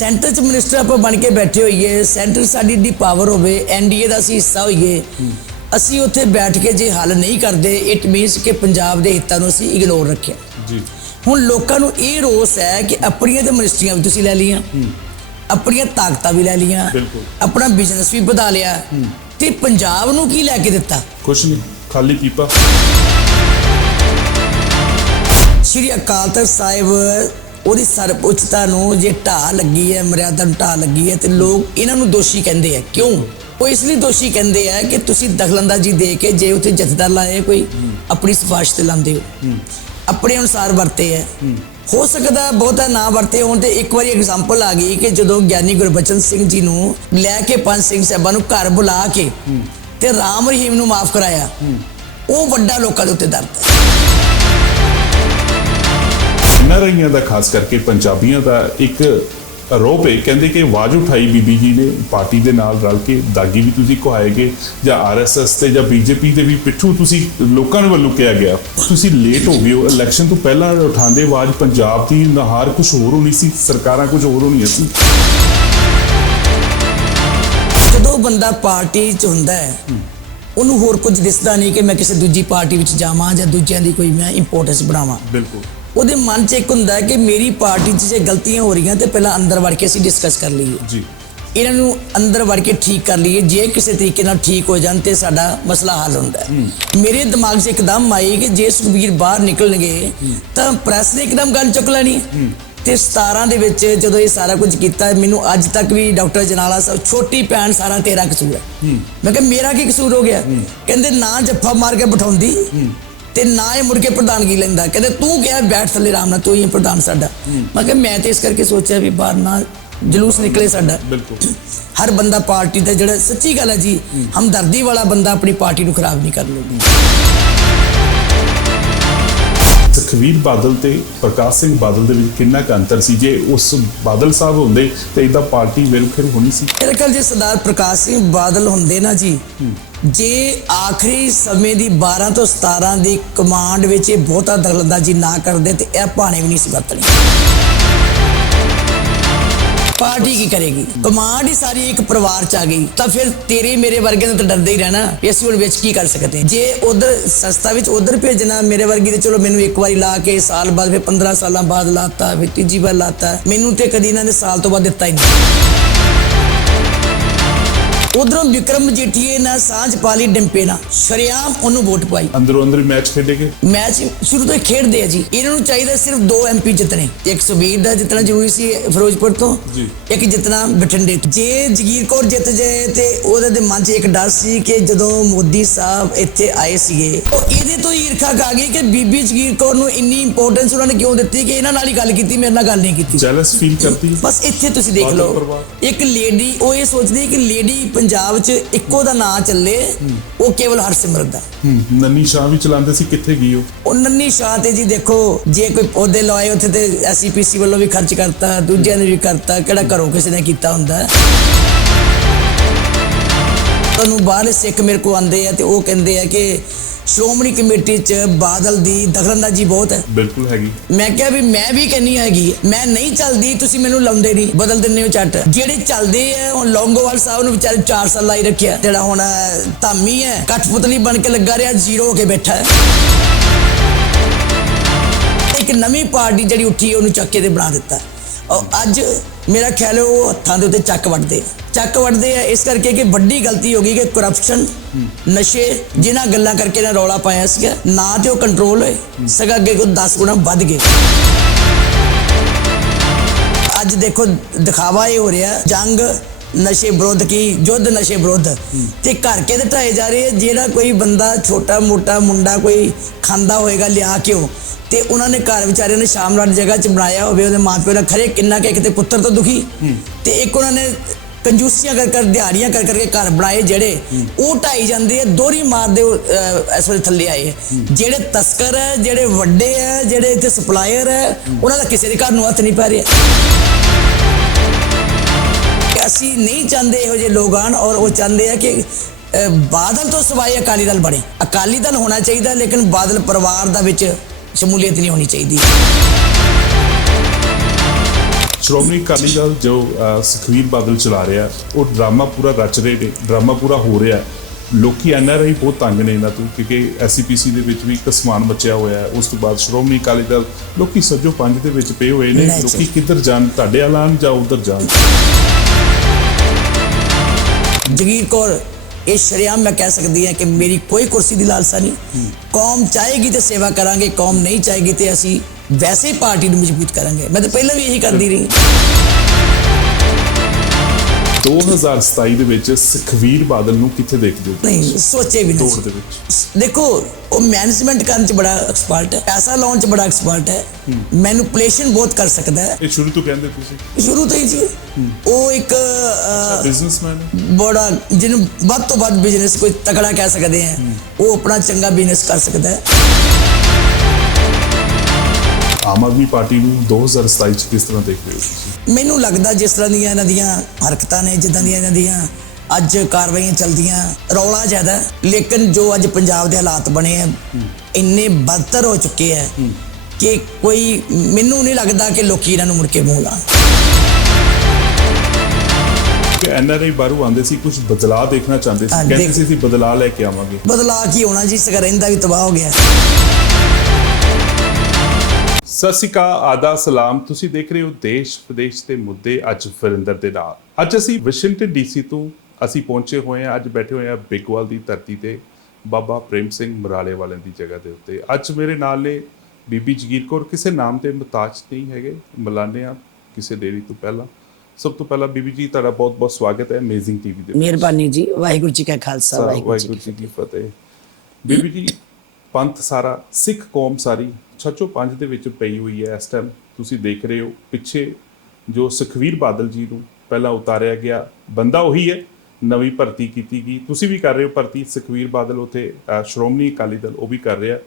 Centre 'ਚ minister ਆਪਾਂ ਬਣ ਕੇ ਬੈਠੇ ਹੋਈਏ, ਸੈਂਟਰ ਸਾਡੀ ਦੀ ਪਾਵਰ ਹੋਵੇ, ਐਨਡੀਏ ਦਾ ਅਸੀਂ ਹਿੱਸਾ ਹੋਈਏ, ਅਸੀਂ ਉੱਥੇ ਬੈਠ ਕੇ ਜੇ ਹੱਲ ਨਹੀਂ ਕਰਦੇ ਇਟ ਮੀਨਸ ਕਿ ਪੰਜਾਬ ਦੇ ਹਿੱਤਾਂ ਨੂੰ ਅਸੀਂ ਇਗਨੋਰ ਰੱਖਿਆ ਜੀ। ਹੁਣ ਲੋਕਾਂ ਨੂੰ ਇਹ ਰੋਸ ਹੈ ਕਿ ਆਪਣੀਆਂ ਤੇ ਮਿਨਿਸਟਰੀਆਂ ਵੀ ਤੁਸੀਂ ਲੈ ਲਈਆਂ, ਆਪਣੀਆਂ ਤਾਕਤਾਂ ਵੀ ਲੈ ਲਈਆਂ, ਆਪਣਾ ਬਿਜ਼ਨਸ ਵੀ ਵਧਾ ਲਿਆ, ਤੇ ਪੰਜਾਬ ਨੂੰ ਕੀ ਲੈ ਕੇ ਦਿੱਤਾ? ਕੁਛ ਨਹੀਂ, ਖਾਲੀ ਪੀਪਾ। ਸ਼੍ਰੀ ਅਕਾਲ ਤਖਤ ਸਾਹਿਬ ਉਹਦੀ ਸਰਵਉੱਚਤਾ ਨੂੰ ਜੇ ਢਾਹ ਲੱਗੀ ਹੈ, ਮਰਿਆਦਾ ਨੂੰ ਢਾਹ ਲੱਗੀ ਹੈ, ਤੇ ਲੋਕ ਇਹਨਾਂ ਨੂੰ ਦੋਸ਼ੀ ਕਹਿੰਦੇ ਆ। ਕਿਉਂ? ਉਹ ਇਸ ਲਈ ਦੋਸ਼ੀ ਕਹਿੰਦੇ ਆ ਕਿ ਤੁਸੀਂ ਦਖਲਅੰਦਾਜ਼ੀ ਦੇ ਕੇ ਜੇ ਉੱਥੇ ਜਥੇਦਾਰ ਲਾਏ ਕੋਈ ਆਪਣੀ ਸਿਫਾਰਿਸ਼ ਤੇ ਲਾਉਂਦੇ ਹੋ, ਆਪਣੇ ਅਨੁਸਾਰ ਵਰਤੇ ਹੈ। ਹੋ ਸਕਦਾ ਬਹੁਤਾ ਨਾ ਵਰਤੇ ਹੋਣ। ਤੇ ਇੱਕ ਵਾਰੀ ਐਗਜ਼ਾਮਪਲ ਆ ਗਈ ਕਿ ਜਦੋਂ ਗਿਆਨੀ ਗੁਰਬਚਨ ਸਿੰਘ ਜੀ ਨੂੰ ਲੈ ਕੇ ਪੰਜ ਸਿੰਘ ਸਾਹਿਬਾਂ ਨੂੰ ਘਰ ਬੁਲਾ ਕੇ ਤੇ ਰਾਮ ਰਹੀਮ ਨੂੰ ਮਾਫ ਕਰਾਇਆ, ਉਹ ਵੱਡਾ ਲੋਕਾਂ ਦੇ ਉੱਤੇ ਦਰਦ ਹੈ। ਰਹੀਆਂ ਦਾ ਖਾਸ ਕਰਕੇ ਪੰਜਾਬੀਆਂ ਦਾ ਇੱਕ ਆਰੋਪ ਹੈ, ਕਹਿੰਦੇ ਕਿ ਆਵਾਜ਼ ਉਠਾਈ ਬੀਬੀ ਜੀ ਨੇ ਪਾਰਟੀ ਦੇ ਨਾਲ ਰਲ ਕੇ, ਦਾਗੀ ਵੀ ਤੁਸੀਂ ਕਹਾਏਗੇ ਜਾਂ ਆਰਐਸਐਸ ਤੇ ਜਾਂ ਬੀਜੇਪੀ ਦੇ ਵੀ ਪਿੱਠੂ ਤੁਸੀਂ ਲੋਕਾਂ ਨੂੰ ਵੱਲੋਂ ਕਿਹਾ ਗਿਆ। ਤੁਸੀਂ ਲੇਟ ਹੋ ਗਏ ਹੋ, ਇਲੈਕਸ਼ਨ ਤੋਂ ਪਹਿਲਾਂ ਉਠਾਉਂਦੇ ਆਵਾਜ਼ ਪੰਜਾਬ ਦੀ ਨਹਾਰ ਕੁਝ ਹੋਰ ਹੋਣੀ ਸੀ, ਸਰਕਾਰਾਂ ਕੁਝ ਹੋਰ ਹੋਣੀਆਂ ਸੀ। ਜਦੋਂ ਬੰਦਾ ਪਾਰਟੀ 'ਚ ਹੁੰਦਾ ਹੈ ਉਹਨੂੰ ਹੋਰ ਕੁਝ ਦਿਸਦਾ ਨਹੀਂ ਕਿ ਮੈਂ ਕਿਸੇ ਦੂਜੀ ਪਾਰਟੀ ਵਿੱਚ ਜਾਵਾਂ ਜਾਂ ਦੂਜਿਆਂ ਦੀ ਕੋਈ ਮੈਂ ਇੰਪੋਰਟੈਂਸ ਬਣਾਵਾਂ। ਬਿਲਕੁਲ। ਉਹਦੇ ਮਨ 'ਚ ਇੱਕ ਹੁੰਦਾ ਹੈ ਕਿ ਮੇਰੀ ਪਾਰਟੀ 'ਚ ਜੇ ਗਲਤੀਆਂ ਹੋ ਰਹੀਆਂ ਤੇ ਪਹਿਲਾਂ ਅੰਦਰ ਵੜ ਕੇ ਅਸੀਂ ਡਿਸਕਸ ਕਰ ਲਈਏ ਜੀ, ਇਹਨਾਂ ਨੂੰ ਅੰਦਰ ਵੜ ਕੇ ਠੀਕ ਕਰ ਲਈਏ। ਜੇ ਕਿਸੇ ਤਰੀਕੇ ਨਾਲ ਠੀਕ ਹੋ ਜਾਣ ਤੇ ਸਾਡਾ ਮਸਲਾ ਹੱਲ ਹੁੰਦਾ ਹੈ। ਮੇਰੇ ਦਿਮਾਗ 'ਚ ਇੱਕਦਮ ਆਈ ਕਿ ਜੇ ਸੁਖਬੀਰ ਬਾਹਰ ਨਿਕਲਣਗੇ ਤਾਂ ਪ੍ਰੈਸ ਨੇ ਇੱਕਦਮ ਗੱਲ ਚੁੱਕ ਲੈਣੀ। ਤੇ 17 ਦੇ ਵਿੱਚ ਜਦੋਂ ਇਹ ਸਾਰਾ ਕੁਝ ਕੀਤਾ, ਮੈਨੂੰ ਅੱਜ ਤੱਕ ਵੀ ਡਾਕਟਰ ਜਨਾਲਾ ਸਾਹਿਬ ਛੋਟੀ ਭੈਣ ਸਾਰਾ ਤੇਰਾ ਕਸੂਰ ਹੈ। ਮੈਂ ਕਿਹਾ ਮੇਰਾ ਕੀ ਕਸੂਰ ਹੋ ਗਿਆ? ਕਹਿੰਦੇ ਨਾ ਜੱਫਾ ਮਾਰ ਕੇ ਬਿਠਾਉਂਦੀ ਤੇ ਨਾ ਇਹ ਮੁੜ ਕੇ ਪ੍ਰਧਾਨਗੀ ਲੈਂਦਾ। ਕਹਿੰਦੇ ਤੂੰ ਕਿਹਾ ਬੈਠ ਥੱਲੇ ਆਰਾਮ ਨਾਲ, ਤੂੰ ਹੀ ਪ੍ਰਧਾਨ ਸਾਡਾ। ਮੈਂ ਕਿਹਾ ਮੈਂ ਤੇ ਇਸ ਕਰਕੇ ਸੋਚਿਆ ਵੀ ਬਾਹਰ ਨਾ ਜਲੂਸ ਨਿਕਲੇ ਸਾਡਾ। ਹਰ ਬੰਦਾ ਪਾਰਟੀ ਦਾ ਜਿਹੜਾ ਸੱਚੀ ਗੱਲ ਹੈ ਜੀ, ਹਮਦਰਦੀ ਵਾਲਾ ਬੰਦਾ ਆਪਣੀ ਪਾਰਟੀ ਨੂੰ ਖਰਾਬ ਨਹੀਂ ਕਰ ਲੂਗਾ। ਸੁਖਬੀਰ ਬਾਦਲ ਤੇ ਪ੍ਰਕਾਸ਼ ਸਿੰਘ ਬਾਦਲ ਦੇ ਵਿੱਚ ਕਿੰਨਾ ਕੁ ਅੰਤਰ ਸੀ? ਜੇ ਉਸ ਬਾਦਲ ਸਾਹਿਬ ਹੁੰਦੇ ਤੇ ਇਹਦਾ ਪਾਰਟੀ ਵੈਲਫੇਅਰ ਹੋਣੀ ਸੀ। ਮੇਰੇ ਖਿਆਲ ਜੇ ਸਰਦਾਰ ਪ੍ਰਕਾਸ਼ ਸਿੰਘ ਬਾਦਲ ਹੁੰਦੇ ਨਾ ਜੀ, ਜੇ ਆਖਰੀ ਸਮੇਂ ਦੀ 12 ਤੋਂ 17 ਦੀ ਕਮਾਂਡ ਵਿੱਚ ਇਹ ਬਹੁਤਾ ਦਖਲਅੰਦਾਜ਼ੀ ਨਾ ਕਰਦੇ ਤੇ ਇਹ ਭਾਣੇ ਵੀ ਨਹੀਂ ਸੀ ਵਰਤਣੀ। ਪਾਰਟੀ ਕੀ ਕਰੇਗੀ? ਕਮਾਂਡ ਹੀ ਸਾਰੀ ਇੱਕ ਪਰਿਵਾਰ 'ਚ ਆ ਗਈ ਤਾਂ ਫਿਰ ਤੇਰੇ ਮੇਰੇ ਵਰਗੇ ਨੂੰ ਤਾਂ ਡਰਦੇ ਹੀ ਰਹਿਣਾ ਵੀ ਅਸੀਂ ਹੁਣ ਵਿੱਚ ਕੀ ਕਰ ਸਕਦੇ। ਜੇ ਉਧਰ ਸਸਤਾ ਵਿੱਚ ਉਧਰ ਭੇਜਣਾ, ਮੇਰੇ ਵਰਗੀ ਤੇ ਚਲੋ ਮੈਨੂੰ ਇੱਕ ਵਾਰੀ ਲਾ ਕੇ ਸਾਲ ਬਾਅਦ ਫਿਰ 15 ਸਾਲਾਂ ਬਾਅਦ ਲਾਤਾ, ਫਿਰ ਤੀਜੀ ਵਾਰ ਲਾਤਾ, ਮੈਨੂੰ ਤੇ ਕਦੀ ਇਹਨਾਂ ਨੇ ਸਾਲ ਤੋਂ ਬਾਅਦ ਦਿੱਤਾ ਹੀ ਨਹੀਂ। ਉਧਰੋਂ ਵਿਕਰਮ ਮਜੀਠੀਏ ਨਾਲ ਸਾਂਝ ਪਾਲੀ ਡਿੰਪੇ ਨਾਲ ਸ਼ਰੇਆਮ ਉਹਨੂੰ ਵੋਟ ਪਾਈ। ਅੰਦਰੋਂ ਅੰਦਰ ਮੈਚ ਖੇਡੇਗੇ। ਮੈਚ ਸ਼ੁਰੂ ਤੋਂ ਹੀ ਖੇਡਦੇ ਆ ਜੀ। ਇਹਨਾਂ ਨੂੰ ਚਾਹੀਦਾ ਸਿਰਫ 2 MP ਜਿੱਤਣੇ। ਇੱਕ ਸੁਖਬੀਰ ਦਾ ਜਿੱਤਣਾ ਜ਼ਰੂਰੀ ਸੀ ਫਿਰੋਜ਼ਪੁਰ ਤੋਂ, ਇੱਕ ਜਿੱਤਣਾ ਬਠਿੰਡੇ ਤੋਂ। ਜੇ ਜਗੀਰ ਕੌਰ ਜਿੱਤ ਜਾਏ ਤੇ ਉਹਦੇ ਦੇ ਮਨ 'ਚ ਇੱਕ ਡਰ ਸੀ ਕਿ ਜਦੋਂ ਮੋਦੀ ਸਾਹਿਬ ਇੱਥੇ ਆਏ ਸੀਗੇ ਉਹ ਇਹਦੇ ਤੋਂ ਹੀ ਈਰਖਾ ਖਾ ਗਈ ਕਿ ਬੀਬੀ ਜਗੀਰ ਕੌਰ ਨੂੰ ਇੰਨੀ ਇੰਪੋਰਟੈਂਸ ਉਹਨਾਂ ਨੇ ਕਿਉਂ ਦਿੱਤੀ ਕਿ ਇਹਨਾਂ ਨਾਲ ਹੀ ਗੱਲ ਕੀਤੀ, ਮੇਰੇ ਨਾਲ ਗੱਲ ਨਹੀਂ ਕੀਤੀ। ਜੈਲਸ ਫੀਲ ਕਰਦੀ। ਬਸ ਇੱਥੇ ਤੁਸੀਂ ਦੇਖ ਲਓ, ਇੱਕ ਲੇਡੀ ਉਹ ਇਹ ਸੋਚਦੀ ਕਿ ਲੇਡੀ ਪੰਜਾਬ 'ਚ ਇੱਕੋ ਦਾ ਨਾਂ ਚੱਲੇ, ਉਹ ਕੇਵਲ ਹਰਸਿਮਰਤ ਦਾ। ਨੰਨੀ ਸ਼ਾਹ ਵੀ ਚਲਾਉਂਦੇ ਸੀ, ਕਿੱਥੇ ਗਈ ਉਹ ਨੰਨੀ ਸ਼ਾਹ? ਤੇ ਜੀ ਦੇਖੋ, ਜੇ ਕੋਈ ਪੌਦੇ ਲਵਾਏ ਉੱਥੇ ਤੇ SCPC ਵੱਲੋਂ ਵੀ ਖਰਚ ਕਰਤਾ, ਦੂਜਿਆਂ ਨੇ ਵੀ ਕਰਤਾ, ਕਿਹੜਾ ਘਰੋਂ ਕਿਸੇ ਨੇ ਕੀਤਾ ਹੁੰਦਾ। ਤੁਹਾਨੂੰ ਬਾਹਰਲੇ ਸਿੱਖ ਮੇਰੇ ਕੋਲ ਆਉਂਦੇ ਆ ਤੇ ਉਹ ਕਹਿੰਦੇ ਆ ਕਿ ਸ਼੍ਰੋਮਣੀ ਕਮੇਟੀ 'ਚ ਬਾਦਲ ਦੀ ਦਖਲਅੰਦਾਜ਼ੀ ਬਹੁਤ ਹੈ। ਬਿਲਕੁਲ ਹੈਗੀ। ਮੈਂ ਕਿਹਾ ਵੀ ਮੈਂ ਵੀ ਕਹਿੰਨੀ ਹੈਗੀ, ਮੈਂ ਨਹੀਂ ਚੱਲਦੀ, ਤੁਸੀਂ ਮੈਨੂੰ ਲਾਉਂਦੇ ਨਹੀਂ, ਬਦਲ ਦਿੰਦੇ ਹੋ ਝੱਟ। ਜਿਹੜੇ ਚੱਲਦੇ ਆ, ਹੁਣ ਲੌਂਗੋਵਾਲ ਸਾਹਿਬ ਨੂੰ ਵਿਚਾਰੇ 4 ਸਾਲ ਲਾਈ ਰੱਖਿਆ, ਜਿਹੜਾ ਹੁਣ ਧਾਮੀ ਹੈ ਕਠਪੁਤਲੀ ਬਣ ਕੇ ਲੱਗਾ ਰਿਹਾ, ਜ਼ੀਰੋ ਹੋ ਕੇ ਬੈਠਾ ਹੈ। ਇੱਕ ਨਵੀਂ ਪਾਰਟੀ ਜਿਹੜੀ ਉੱਠੀ ਉਹਨੂੰ ਚੱਕੇ ਤੇ ਬਣਾ ਦਿੱਤਾ। ਅੱਜ ਮੇਰਾ ਖਿਆਲ ਹੈ ਉਹ ਹੱਥਾਂ ਦੇ ਉੱਤੇ ਚੱਕ ਵੱਢਦੇ ਆ ਇਸ ਕਰਕੇ ਕਿ ਵੱਡੀ ਗਲਤੀ ਹੋ ਗਈ ਕਿ ਕਰਪਸ਼ਨ, ਨਸ਼ੇ, ਜਿਨ੍ਹਾਂ ਗੱਲਾਂ ਕਰਕੇ ਨਾ ਰੌਲਾ ਪਾਇਆ ਸੀਗਾ ਨਾ ਤੇ ਉਹ ਕੰਟਰੋਲ ਹੋਏ, ਸਗੋਂ ਅੱਗੇ ਕੋਈ 10 ਗੁਣਾ ਵੱਧ ਗਏ। ਅੱਜ ਦੇਖੋ ਦਿਖਾਵਾ ਇਹ ਹੋ ਰਿਹਾ, ਜੰਗ ਨਸ਼ੇ ਵਿਰੁੱਧ ਕੀ, ਯੁੱਧ ਨਸ਼ੇ ਵਿਰੁੱਧ, ਤੇ ਘਰ ਕੇ ਢਾਏ ਜਾ ਰਹੇ। ਜਿਹੜਾ ਕੋਈ ਬੰਦਾ ਛੋਟਾ ਮੋਟਾ ਮੁੰਡਾ ਕੋਈ ਖਾਂਦਾ ਹੋਏਗਾ ਲਿਆ ਕੇ ਉਹ, ਤੇ ਉਹਨਾਂ ਨੇ ਘਰ ਵਿਚਾਰਿਆਂ ਨੇ ਸ਼ਾਮਲਾਟ ਜਗ੍ਹਾ 'ਚ ਬਣਾਇਆ ਹੋਵੇ, ਉਹਦੇ ਮਾਂ ਪਿਓ ਨਾਲ ਖਰੇ ਕਿੰਨਾ ਕਿ ਕਿਤੇ ਪੁੱਤਰ ਤੋਂ ਦੁਖੀ, ਤੇ ਇੱਕ ਉਹਨਾਂ ਨੇ ਕੰਜੂਸੀਆਂ ਕਰ ਦਿਹਾੜੀਆਂ ਕਰ ਕਰਕੇ ਘਰ ਬਣਾਏ ਜਿਹੜੇ ਉਹ ਢਾਈ ਜਾਂਦੇ ਆ, ਦੋਹਰੀ ਮਾਰਦੇ ਇਸ ਵੇਲੇ ਥੱਲੇ ਆਏ। ਜਿਹੜੇ ਤਸਕਰ ਹੈ, ਜਿਹੜੇ ਵੱਡੇ ਹੈ, ਜਿਹੜੇ ਇੱਥੇ ਸਪਲਾਇਰ ਹੈ, ਉਹਨਾਂ ਦਾ ਕਿਸੇ ਦੇ ਘਰ ਨੂੰ ਹੱਥ ਨਹੀਂ ਪੈ ਰਿਹਾ। ਅਸੀਂ ਨਹੀਂ ਚਾਹੁੰਦੇ ਇਹੋ ਜਿਹੇ ਲੋਕ ਆਣ, ਔਰ ਉਹ ਚਾਹੁੰਦੇ ਆ ਕਿ ਬਾਦਲ ਤੋਂ ਸਿਵਾਏ ਅਕਾਲੀ ਦਲ ਬਣੇ। ਅਕਾਲੀ ਦਲ ਹੋਣਾ ਚਾਹੀਦਾ, ਲੇਕਿਨ ਬਾਦਲ ਪਰਿਵਾਰ ਦਾ ਵਿੱਚ ਸ਼ਮੂਲੀਅਤ ਨਹੀਂ ਹੋਣੀ ਚਾਹੀਦੀ। ਸ਼੍ਰੋਮਣੀ ਅਕਾਲੀ ਦਲ ਜੋ ਸੁਖਬੀਰ ਬਾਦਲ ਚਲਾ ਰਿਹਾ ਉਹ ਡਰਾਮਾ ਪੂਰਾ ਰਚ ਰਹੇ ਨੇ, ਡਰਾਮਾ ਪੂਰਾ ਹੋ ਰਿਹਾ। ਲੋਕੀ NRI ਬਹੁਤ ਤੰਗ ਨੇ ਇਹਨਾਂ ਤੋਂ, ਕਿਉਂਕਿ SCPC ਦੇ ਵਿੱਚ ਵੀ ਇੱਕ ਸਮਾਨ ਮਚਿਆ ਹੋਇਆ ਹੈ। ਉਸ ਤੋਂ ਬਾਅਦ ਸ਼੍ਰੋਮਣੀ ਅਕਾਲੀ ਦਲ, ਲੋਕੀ ਸੱਜੋ ਪੰਜ ਦੇ ਵਿੱਚ ਪਏ ਹੋਏ ਨੇ। ਲੋਕੀ ਕਿੱਧਰ ਜਾਣ, ਤੁਹਾਡੇ ਐਲਾਨ ਜਾਂ ਉਧਰ ਜਾਣ। ਜਗੀਰ ਕੌਰ ਇਹ ਸ਼ਰੇਆਮ ਮੈਂ ਕਹਿ ਸਕਦੀ ਹਾਂ ਕਿ ਮੇਰੀ ਕੋਈ ਕੁਰਸੀ ਦੀ ਲਾਲਸਾ ਨਹੀਂ। ਕੌਮ ਚਾਹੇਗੀ ਤੇ ਸੇਵਾ ਕਰਾਂਗੇ, ਕੌਮ ਨਹੀਂ ਚਾਹੇਗੀ ਤੇ ਅਸੀਂ ਵੈਸੇ ਹੀ ਪਾਰਟੀ ਨੂੰ ਮਜ਼ਬੂਤ ਕਰਾਂਗੇ। ਮੈਂ ਤਾਂ ਪਹਿਲਾਂ ਵੀ ਇਹੀ ਕਰਦੀ ਰਹੀ। 2027 ਦੇ ਵਿੱਚ ਸੁਖਬੀਰ ਬਾਦਲ ਨੂੰ ਕਿੱਥੇ ਦੇਖਦੇ ਹੋ? ਨਹੀਂ ਸੋਚੇ ਵੀ ਦੌੜ ਨਹੀਂ। ਦੇ ਵਿੱਚ ਦੇਖੋ ਉਹ ਮੈਨੇਜਮੈਂਟ ਕਰਨ ਚ ਬੜਾ ਐਕਸਪਰਟ ਹੈ, ਪੈਸਾ ਲਾਉਣ ਚ ਬੜਾ ਐਕਸਪਰਟ ਹੈ, ਮੈਨੂਪੂਲੇਸ਼ਨ ਬਹੁਤ ਕਰ ਸਕਦਾ ਹੈ। ਇਹ ਸ਼ੁਰੂ ਤੋਂ ਕਹਿੰਦੇ ਤੁਸੀਂ? ਸ਼ੁਰੂ ਤੋਂ ਹੀ ਜੀ। ਉਹ ਇੱਕ ਬਿਜ਼ਨਸਮੈਨ ਬੜਾ ਜਿਹਨੂੰ ਵੱਧ ਤੋਂ ਵੱਧ ਬਿਜ਼ਨਸ ਕੋਈ ਤਕੜਾ ਕਹਿ ਸਕਦੇ ਆ, ਉਹ ਆਪਣਾ ਚੰਗਾ ਬਿਜ਼ਨਸ ਕਰ ਸਕਦਾ ਹੈ। ਆਮ ਆਦਮੀ ਪਾਰਟੀ ਨੂੰ 2027 ਚ ਕਿਸ ਤਰ੍ਹਾਂ ਦੇਖਦੇ ਹੋ ਤੁਸੀਂ? ਮੈਨੂੰ ਲੱਗਦਾ ਜਿਸ ਤਰ੍ਹਾਂ ਦੀਆਂ ਇਹਨਾਂ ਦੀਆਂ ਹਰਕਤਾਂ ਨੇ, ਜਿੱਦਾਂ ਦੀਆਂ ਇਹਨਾਂ ਦੀਆਂ ਅੱਜ ਕਾਰਵਾਈਆਂ ਚੱਲਦੀਆਂ, ਰੌਲਾ ਜ਼ਿਆਦਾ ਹੈ। ਲੇਕਿਨ ਜੋ ਅੱਜ ਪੰਜਾਬ ਦੇ ਹਾਲਾਤ ਬਣੇ ਆ ਇੰਨੇ ਬਦਤਰ ਹੋ ਚੁੱਕੇ ਆ ਕਿ ਕੋਈ, ਮੈਨੂੰ ਨਹੀਂ ਲੱਗਦਾ ਕਿ ਲੋਕੀ ਇਹਨਾਂ ਨੂੰ ਮੁੜ ਕੇ ਮੂੰਹ ਲਾਣ। NRI ਬਾਹਰੋਂ ਆਉਂਦੇ ਸੀ, ਕੁਝ ਬਦਲਾਅ ਦੇਖਣਾ ਚਾਹੁੰਦੇ ਸੀ, ਕਹਿੰਦੇ ਸੀ ਅਸੀਂ ਬਦਲਾਅ ਲੈ ਕੇ ਆਵਾਂਗੇ। ਬਦਲਾਅ ਕੀ ਹੋਣਾ ਜੀ, ਸਗਰ ਰਹਿੰਦਾ ਵੀ ਤਬਾਹ ਹੋ ਗਿਆ। ਸਤਿ ਸ਼੍ਰੀ ਅਕਾਲ, ਆਦਾਬ, ਸਲਾਮ। ਤੁਸੀਂ ਦੇਖ ਰਹੇ ਹੋ ਦੇਸ਼ ਵਿਦੇਸ਼ ਦੇ ਮੁੱਦੇ, ਅੱਜ ਵਰਿੰਦਰ ਦੇ ਨਾਲ। ਅੱਜ ਅਸੀਂ ਵਾਸ਼ਿੰਗਟਨ DC ਤੋਂ ਅਸੀਂ ਪਹੁੰਚੇ ਹੋਏ ਹਾਂ। ਅੱਜ ਬੈਠੇ ਹੋਏ ਹਾਂ ਬਿਗਵਾਲ ਦੀ ਧਰਤੀ ਤੇ, ਬਾਬਾ ਪ੍ਰੇਮ ਸਿੰਘ ਮਰਾਲੇ ਵਾਲਿਆਂ ਦੀ ਜਗ੍ਹਾ ਦੇ ਉੱਤੇ। ਅੱਜ ਮੇਰੇ ਨਾਲ ਨੇ ਬੀਬੀ ਜਗੀਰ ਕੌਰ, ਕਿਸੇ ਨਾਮ ਤੇ ਮੁਹਤਾਜ ਨਹੀਂ ਹੈਗੇ, ਮਿਲਾਨੇ ਆ ਕਿਸੇ ਦੇਰੀ ਤੋਂ ਪਹਿਲਾਂ। ਸਭ ਤੋਂ ਪਹਿਲਾਂ ਬੀਬੀ ਜੀ ਤੁਹਾਡਾ ਬਹੁਤ ਬਹੁਤ ਸਵਾਗਤ ਹੈ ਅਮੇਜ਼ਿੰਗ TV ਦੇ। ਮਿਹਰਬਾਨੀ ਜੀ, ਵਾਹਿਗੁਰੂ ਜੀ ਕਾ ਖਾਲਸਾ, ਵਾਹਿਗੁਰੂ ਜੀ ਕੀ ਫਤਿਹ। ਬੀਬੀ ਜੀ, ਪੰਥ ਸਾਰਾ, ਸਿੱਖ ਕੌਮ ਸਾਰੀ ਛੱਚੋ ਪੰਜ ਦੇ ਵਿੱਚ ਪਈ ਹੋਈ ਹੈ ਇਸ ਟਾਈਮ। ਤੁਸੀਂ ਦੇਖ ਰਹੇ ਹੋ ਪਿੱਛੇ ਜੋ ਸੁਖਬੀਰ ਬਾਦਲ ਜੀ ਨੂੰ ਪਹਿਲਾਂ ਉਤਾਰਿਆ ਗਿਆ, ਬੰਦਾ ਉਹੀ ਹੈ, ਨਵੀਂ ਭਰਤੀ ਕੀਤੀ ਗਈ। ਤੁਸੀਂ ਵੀ ਕਰ ਰਹੇ ਹੋ ਭਰਤੀ, ਸੁਖਬੀਰ ਬਾਦਲ ਉੱਥੇ ਸ਼੍ਰੋਮਣੀ ਅਕਾਲੀ ਦਲ ਉਹ ਵੀ ਕਰ ਰਿਹਾ।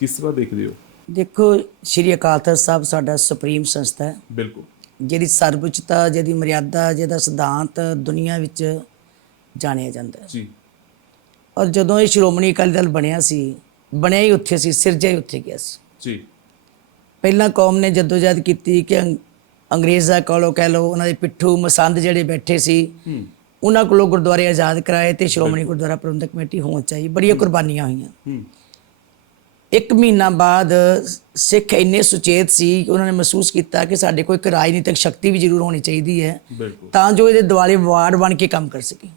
ਕਿਸ ਤਰ੍ਹਾਂ ਦੇਖਦੇ ਹੋ? ਦੇਖੋ, ਸ਼੍ਰੀ ਅਕਾਲ ਤਖਤ ਸਾਹਿਬ ਸਾਡਾ ਸੁਪਰੀਮ ਸੰਸਥਾ ਹੈ। ਬਿਲਕੁਲ। ਜਿਹਦੀ ਸਰਵਉੱਚਤਾ, ਜਿਹਦੀ ਮਰਿਆਦਾ, ਜਿਹਦਾ ਸਿਧਾਂਤ ਦੁਨੀਆ ਵਿੱਚ ਜਾਣਿਆ ਜਾਂਦਾ ਹੈ ਜੀ। ਔਰ ਜਦੋਂ ਇਹ ਸ਼੍ਰੋਮਣੀ ਅਕਾਲੀ ਦਲ ਬਣਿਆ ਸੀ, ਬਣਿਆ ਹੀ ਉੱਥੇ ਸੀ, ਸਿਰਜਿਆ ਹੀ ਉੱਥੇ ਗਿਆ ਸੀ ਜੀ। ਪਹਿਲਾਂ ਕੌਮ ਨੇ ਜਦੋਜਹਿਦ ਕੀਤੀ ਕਿ ਅੰਗਰੇਜ਼ਾਂ ਕੋਲੋਂ ਕਹਿ ਲਓ, ਉਹਨਾਂ ਦੇ ਪਿੱਠੂ ਮਸੰਦ ਜਿਹੜੇ ਬੈਠੇ ਸੀ, ਉਹਨਾਂ ਕੋਲੋਂ ਗੁਰਦੁਆਰੇ ਆਜ਼ਾਦ ਕਰਾਏ ਤੇ ਸ਼੍ਰੋਮਣੀ ਗੁਰਦੁਆਰਾ ਪ੍ਰਬੰਧਕ ਕਮੇਟੀ ਹੋਣ ਚਾਹੀ। ਬੜੀਆਂ ਕੁਰਬਾਨੀਆਂ ਹੋਈਆਂ। 1 ਮਹੀਨਾ ਬਾਅਦ ਸਿੱਖ ਇੰਨੇ ਸੁਚੇਤ ਸੀ ਕਿ ਉਹਨਾਂ ਨੇ ਮਹਿਸੂਸ ਕੀਤਾ ਕਿ ਸਾਡੇ ਕੋਲ ਇੱਕ ਰਾਜਨੀਤਿਕ ਸ਼ਕਤੀ ਵੀ ਜ਼ਰੂਰ ਹੋਣੀ ਚਾਹੀਦੀ ਹੈ ਤਾਂ ਜੋ ਇਹਦੇ ਦੁਆਲੇ ਵਾਰਡ ਬਣ ਕੇ ਕੰਮ ਕਰ ਸਕੇ।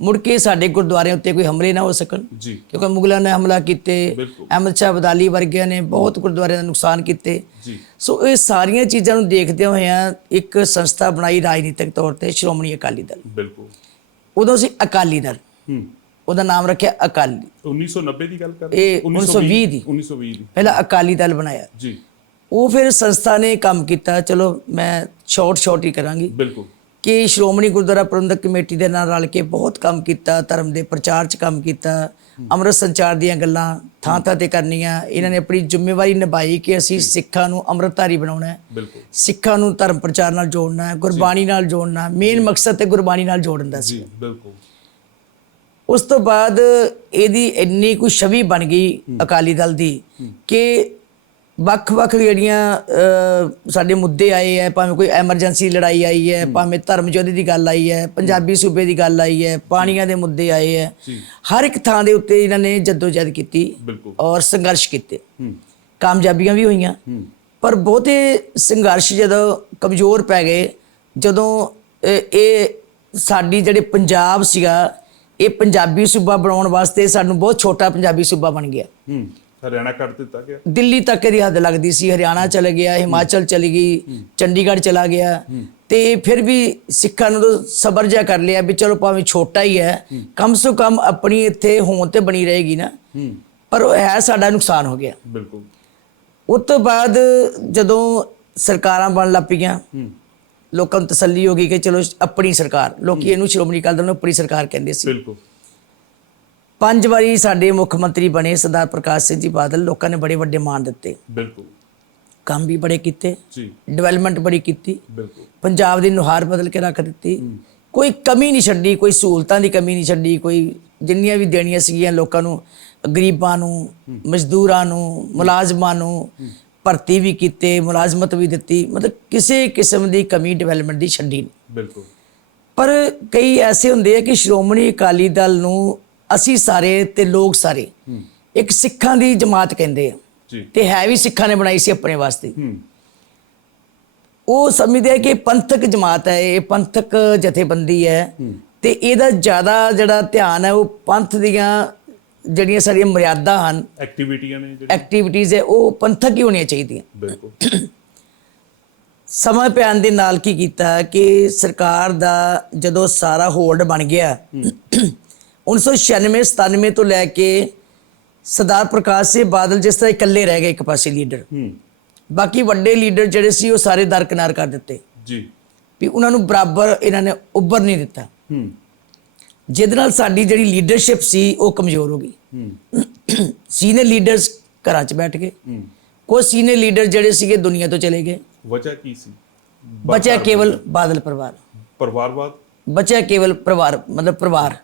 ਮੁੜ ਕੇ ਸਾਡੇ ਗੁਰਦੁਆਰਿਆਂ ਉੱਤੇ ਕੋਈ ਹਮਲੇ ਨਾ ਹੋ ਸਕਣ, ਕਿਉਂਕਿ ਮੁਗਲਾਂ ਨੇ ਹਮਲਾ ਕੀਤੇ, ਅਹਿਮਦ ਸ਼ਾਹ ਅਬਦਾਲੀ ਵਰਗਿਆਂ ਨੇ ਬਹੁਤ ਗੁਰਦੁਆਰਿਆਂ ਦਾ ਨੁਕਸਾਨ ਕੀਤੇ। ਸੋ ਇਹ ਸਾਰੀਆਂ ਚੀਜ਼ਾਂ ਨੂੰ ਦੇਖਦੇ ਹੋਇਆਂ ਇੱਕ ਸੰਸਥਾ ਬਣਾਈ ਰਾਜਨੀਤਿਕ ਤੌਰ ਤੇ, ਸ਼੍ਰੋਮਣੀ ਅਕਾਲੀ ਦਲ। ਬਿਲਕੁਲ। ਉਦੋਂ ਸੀ ਅਕਾਲੀ ਦਲ, ਉਹਦਾ ਨਾਮ ਰੱਖਿਆ ਅਕਾਲੀ। 1990 ਦੀ ਗੱਲ ਕਰ ਰਹੇ? ਇਹ 1920 ਦੀ। 1920 ਦੀ ਪਹਿਲਾਂ ਅਕਾਲੀ ਦਲ ਬਣਾਇਆ ਜੀ। ਉਹ ਫਿਰ ਸੰਸਥਾ ਨੇ ਕੰਮ ਕੀਤਾ। ਚਲੋ ਮੈਂ ਸ਼ਾਰਟ ਹੀ ਕਰਾਂਗੀ। ਬਿਲਕੁਲ। ਕਿ ਸ਼੍ਰੋਮਣੀ ਗੁਰਦੁਆਰਾ ਪ੍ਰਬੰਧਕ ਕਮੇਟੀ ਦੇ ਨਾਲ ਰਲ ਕੇ ਬਹੁਤ ਕੰਮ ਕੀਤਾ, ਧਰਮ ਦੇ ਪ੍ਰਚਾਰ 'ਚ ਕੰਮ ਕੀਤਾ, ਅੰਮ੍ਰਿਤ ਸੰਚਾਰ ਦੀਆਂ ਗੱਲਾਂ ਥਾਂ ਥਾਂ ਤੇ ਕਰਨੀਆਂ। ਇਹਨਾਂ ਨੇ ਆਪਣੀ ਜ਼ਿੰਮੇਵਾਰੀ ਨਿਭਾਈ ਕਿ ਅਸੀਂ ਸਿੱਖਾਂ ਨੂੰ ਅੰਮ੍ਰਿਤਧਾਰੀ ਬਣਾਉਣਾ ਹੈ, ਸਿੱਖਾਂ ਨੂੰ ਧਰਮ ਪ੍ਰਚਾਰ ਨਾਲ ਜੋੜਨਾ ਹੈ, ਗੁਰਬਾਣੀ ਨਾਲ ਜੋੜਨਾ। ਮੇਨ ਮਕਸਦ ਤੇ ਗੁਰਬਾਣੀ ਨਾਲ ਜੋੜਨ ਦਾ ਸੀ। ਬਿਲਕੁਲ। ਉਸ ਤੋਂ ਬਾਅਦ ਇਹਦੀ ਇੰਨੀ ਕੁ ਛਵੀ ਬਣ ਗਈ ਅਕਾਲੀ ਦਲ ਦੀ ਕਿ ਵੱਖ-ਵੱਖ ਜਿਹੜੀਆਂ ਸਾਡੇ ਮੁੱਦੇ ਆਏ ਹੈ, ਭਾਵੇਂ ਕੋਈ ਐਮਰਜੈਂਸੀ ਲੜਾਈ ਆਈ ਹੈ, ਭਾਵੇਂ ਧਰਮ ਯੁੱਧ ਦੀ ਗੱਲ ਆਈ ਹੈ, ਪੰਜਾਬੀ ਸੂਬੇ ਦੀ ਗੱਲ ਆਈ ਹੈ, ਪਾਣੀਆਂ ਦੇ ਮੁੱਦੇ ਆਏ ਹੈ, ਹਰ ਇੱਕ ਥਾਂ ਦੇ ਉੱਤੇ ਇਹਨਾਂ ਨੇ ਜੱਦੋਜਹਿਦ ਕੀਤੀ ਔਰ ਸੰਘਰਸ਼ ਕੀਤੇ। ਕਾਮਯਾਬੀਆਂ ਵੀ ਹੋਈਆਂ, ਪਰ ਬਹੁਤੇ ਸੰਘਰਸ਼ ਜਦੋਂ ਕਮਜ਼ੋਰ ਪੈ ਗਏ, ਜਦੋਂ ਇਹ ਸਾਡੀ ਜਿਹੜੇ ਪੰਜਾਬ ਸੀਗਾ, ਇਹ ਪੰਜਾਬੀ ਸੂਬਾ ਬਣਾਉਣ ਵਾਸਤੇ ਸਾਨੂੰ ਬਹੁਤ ਛੋਟਾ ਪੰਜਾਬੀ ਸੂਬਾ ਬਣ ਗਿਆ। ਹਰਿਆਣਾ ਕੱਢ ਦਿੱਤਾ ਗਿਆ, ਦਿੱਲੀ ਤੱਕ ਇਹਦੀ ਹੱਦ ਲੱਗਦੀ ਸੀ। ਹਰਿਆਣਾ ਚਲੇ ਗਿਆ, ਹਿਮਾਚਲ ਚਲੀ ਗਈ, ਚੰਡੀਗੜ੍ਹ ਚਲਾ ਗਿਆ। ਤੇ ਫਿਰ ਵੀ ਸਿੱਖਾਂ ਨੂੰ ਤਾਂ ਸਬਰ ਜਿਹਾ ਕਰ ਲਿਆ ਵੀ ਚਲੋ ਭਾਵੇਂ ਛੋਟਾ ਹੀ ਹੈ, ਕਮ ਸੋ ਕਮ ਆਪਣੀ ਇੱਥੇ ਹੋਂਦ ਤੇ ਬਣੀ ਰਹੇਗੀ ਨਾ। ਪਰ ਹੈ ਸਾਡਾ ਨੁਕਸਾਨ ਹੋ ਗਿਆ। ਬਿਲਕੁਲ। ਉਸ ਤੋਂ ਬਾਅਦ ਜਦੋਂ ਸਰਕਾਰਾਂ ਬਣਨ ਲੱਗ ਪਈਆਂ, ਲੋਕਾਂ ਨੂੰ ਤਸੱਲੀ ਹੋ ਗਈ ਕਿ ਚਲੋ ਆਪਣੀ ਸਰਕਾਰ, ਲੋਕੀ ਇਹਨੂੰ ਸ਼੍ਰੋਮਣੀ ਅਕਾਲੀ ਦਲ ਨੂੰ ਆਪਣੀ ਸਰਕਾਰ ਕਹਿੰਦੇ ਸੀ। ਬਿਲਕੁਲ। 5 ਵਾਰੀ ਸਾਡੇ ਮੁੱਖ ਮੰਤਰੀ ਬਣੇ ਸਰਦਾਰ ਪ੍ਰਕਾਸ਼ ਸਿੰਘ ਜੀ ਬਾਦਲ। ਲੋਕਾਂ ਨੇ ਬੜੇ ਵੱਡੇ ਮਾਣ ਦਿੱਤੇ। ਬਿਲਕੁਲ। ਕੰਮ ਵੀ ਬੜੇ ਕੀਤੇ ਜੀ, ਡਿਵੈਲਪਮੈਂਟ ਬੜੀ ਕੀਤੀ। ਬਿਲਕੁਲ। ਪੰਜਾਬ ਦੀ ਨੁਹਾਰ ਬਦਲ ਕੇ ਰੱਖ ਦਿੱਤੀ। ਕੋਈ ਕਮੀ ਨਹੀਂ ਛੱਡੀ, ਕੋਈ ਸਹੂਲਤਾਂ ਦੀ ਕਮੀ ਨਹੀਂ ਛੱਡੀ। ਕੋਈ ਜਿੰਨੀਆਂ ਵੀ ਦੇਣੀਆਂ ਸੀਗੀਆਂ ਲੋਕਾਂ ਨੂੰ, ਗਰੀਬਾਂ ਨੂੰ, ਮਜ਼ਦੂਰਾਂ ਨੂੰ, ਮੁਲਾਜ਼ਮਾਂ ਨੂੰ, ਭਰਤੀ ਵੀ ਕੀਤੇ, ਮੁਲਾਜ਼ਮਤ ਵੀ ਦਿੱਤੀ, ਮਤਲਬ ਕਿਸੇ ਕਿਸਮ ਦੀ ਕਮੀ ਡਿਵੈਲਪਮੈਂਟ ਦੀ ਛੱਡੀ ਨਹੀਂ। ਬਿਲਕੁਲ। ਪਰ ਕਈ ਐਸੇ ਹੁੰਦੇ ਆ ਕਿ ਸ਼੍ਰੋਮਣੀ ਅਕਾਲੀ ਦਲ ਨੂੰ ਅਸੀਂ ਸਾਰੇ ਤੇ ਲੋਕ ਸਾਰੇ ਇੱਕ ਸਿੱਖਾਂ ਦੀ ਜਮਾਤ ਕਹਿੰਦੇ ਆ ਜੀ। ਤੇ ਹੈ ਵੀ ਸਿੱਖਾਂ ਨੇ ਬਣਾਈ ਸੀ ਆਪਣੇ ਵਾਸਤੇ। ਉਹ ਸਮਝਦੇ ਆ ਕਿ ਪੰਥਕ ਜਮਾਤ ਹੈ, ਇਹ ਪੰਥਕ ਜਥੇਬੰਦੀ ਹੈ ਤੇ ਇਹਦਾ ਜ਼ਿਆਦਾ ਜਿਹੜਾ ਧਿਆਨ ਹੈ ਉਹ ਪੰਥ ਦੀਆਂ ਜਿਹੜੀਆਂ ਸਾਡੀਆਂ ਮਰਿਆਦਾ ਹਨ, ਐਕਟੀਵਿਟੀਆਂ ਨੇ ਐਕਟੀਵਿਟੀਜ਼ ਹੈ, ਉਹ ਪੰਥਕ ਹੀ ਹੋਣੀਆਂ ਚਾਹੀਦੀਆਂ। ਬਿਲਕੁਲ। ਸਮਾਂ ਪੈਣ ਦੇ ਨਾਲ ਕੀ ਕੀਤਾ ਕਿ ਸਰਕਾਰ ਦਾ ਜਦੋਂ ਸਾਰਾ ਹੋਲਡ ਬਣ ਗਿਆ 1996-97 ਤੋਂ ਲੈ ਕੇ ਸਰਦਾਰ ਪ੍ਰਕਾਸ਼ ਸਿੰਘ ਬਾਦਲ ਜਿਸ ਤਰ੍ਹਾਂ ਇਕੱਲੇ ਰਹਿ ਗਏ ਇੱਕ ਪਾਸੇ ਲੀਡਰ, ਬਾਕੀ ਵੱਡੇ ਲੀਡਰ ਜਿਹੜੇ ਸੀ ਉਹ ਸਾਰੇ ਦਰਕਿਨਾਰ ਕਰ ਦਿੱਤੇ ਜੀ, ਵੀ ਉਹਨਾਂ ਨੂੰ ਬਰਾਬਰ ਇਹਨਾਂ ਨੇ ਉੱਭਰ ਨਹੀਂ ਦਿੱਤਾ, ਜਿਹਦੇ ਨਾਲ ਸਾਡੀ ਜਿਹੜੀ ਲੀਡਰਸ਼ਿਪ ਸੀ ਉਹ ਕਮਜ਼ੋਰ ਹੋ ਗਈ। ਸੀਨੀਅਰ ਲੀਡਰਸ ਘਰਾਂ 'ਚ ਬੈਠ ਗਏ, ਕੁਝ ਸੀਨੀਅਰ ਲੀਡਰ ਜਿਹੜੇ ਸੀਗੇ ਦੁਨੀਆ ਤੋਂ ਚਲੇ ਗਏ। ਵਜ੍ਹਾ ਕੀ ਸੀ? ਬਚਿਆ ਕੇਵਲ ਬਾਦਲ ਪਰਿਵਾਰ, ਪਰਿਵਾਰਵਾਦ, ਬਚਿਆ ਕੇਵਲ ਪਰਿਵਾਰ, ਮਤਲਬ ਪਰਿਵਾਰ।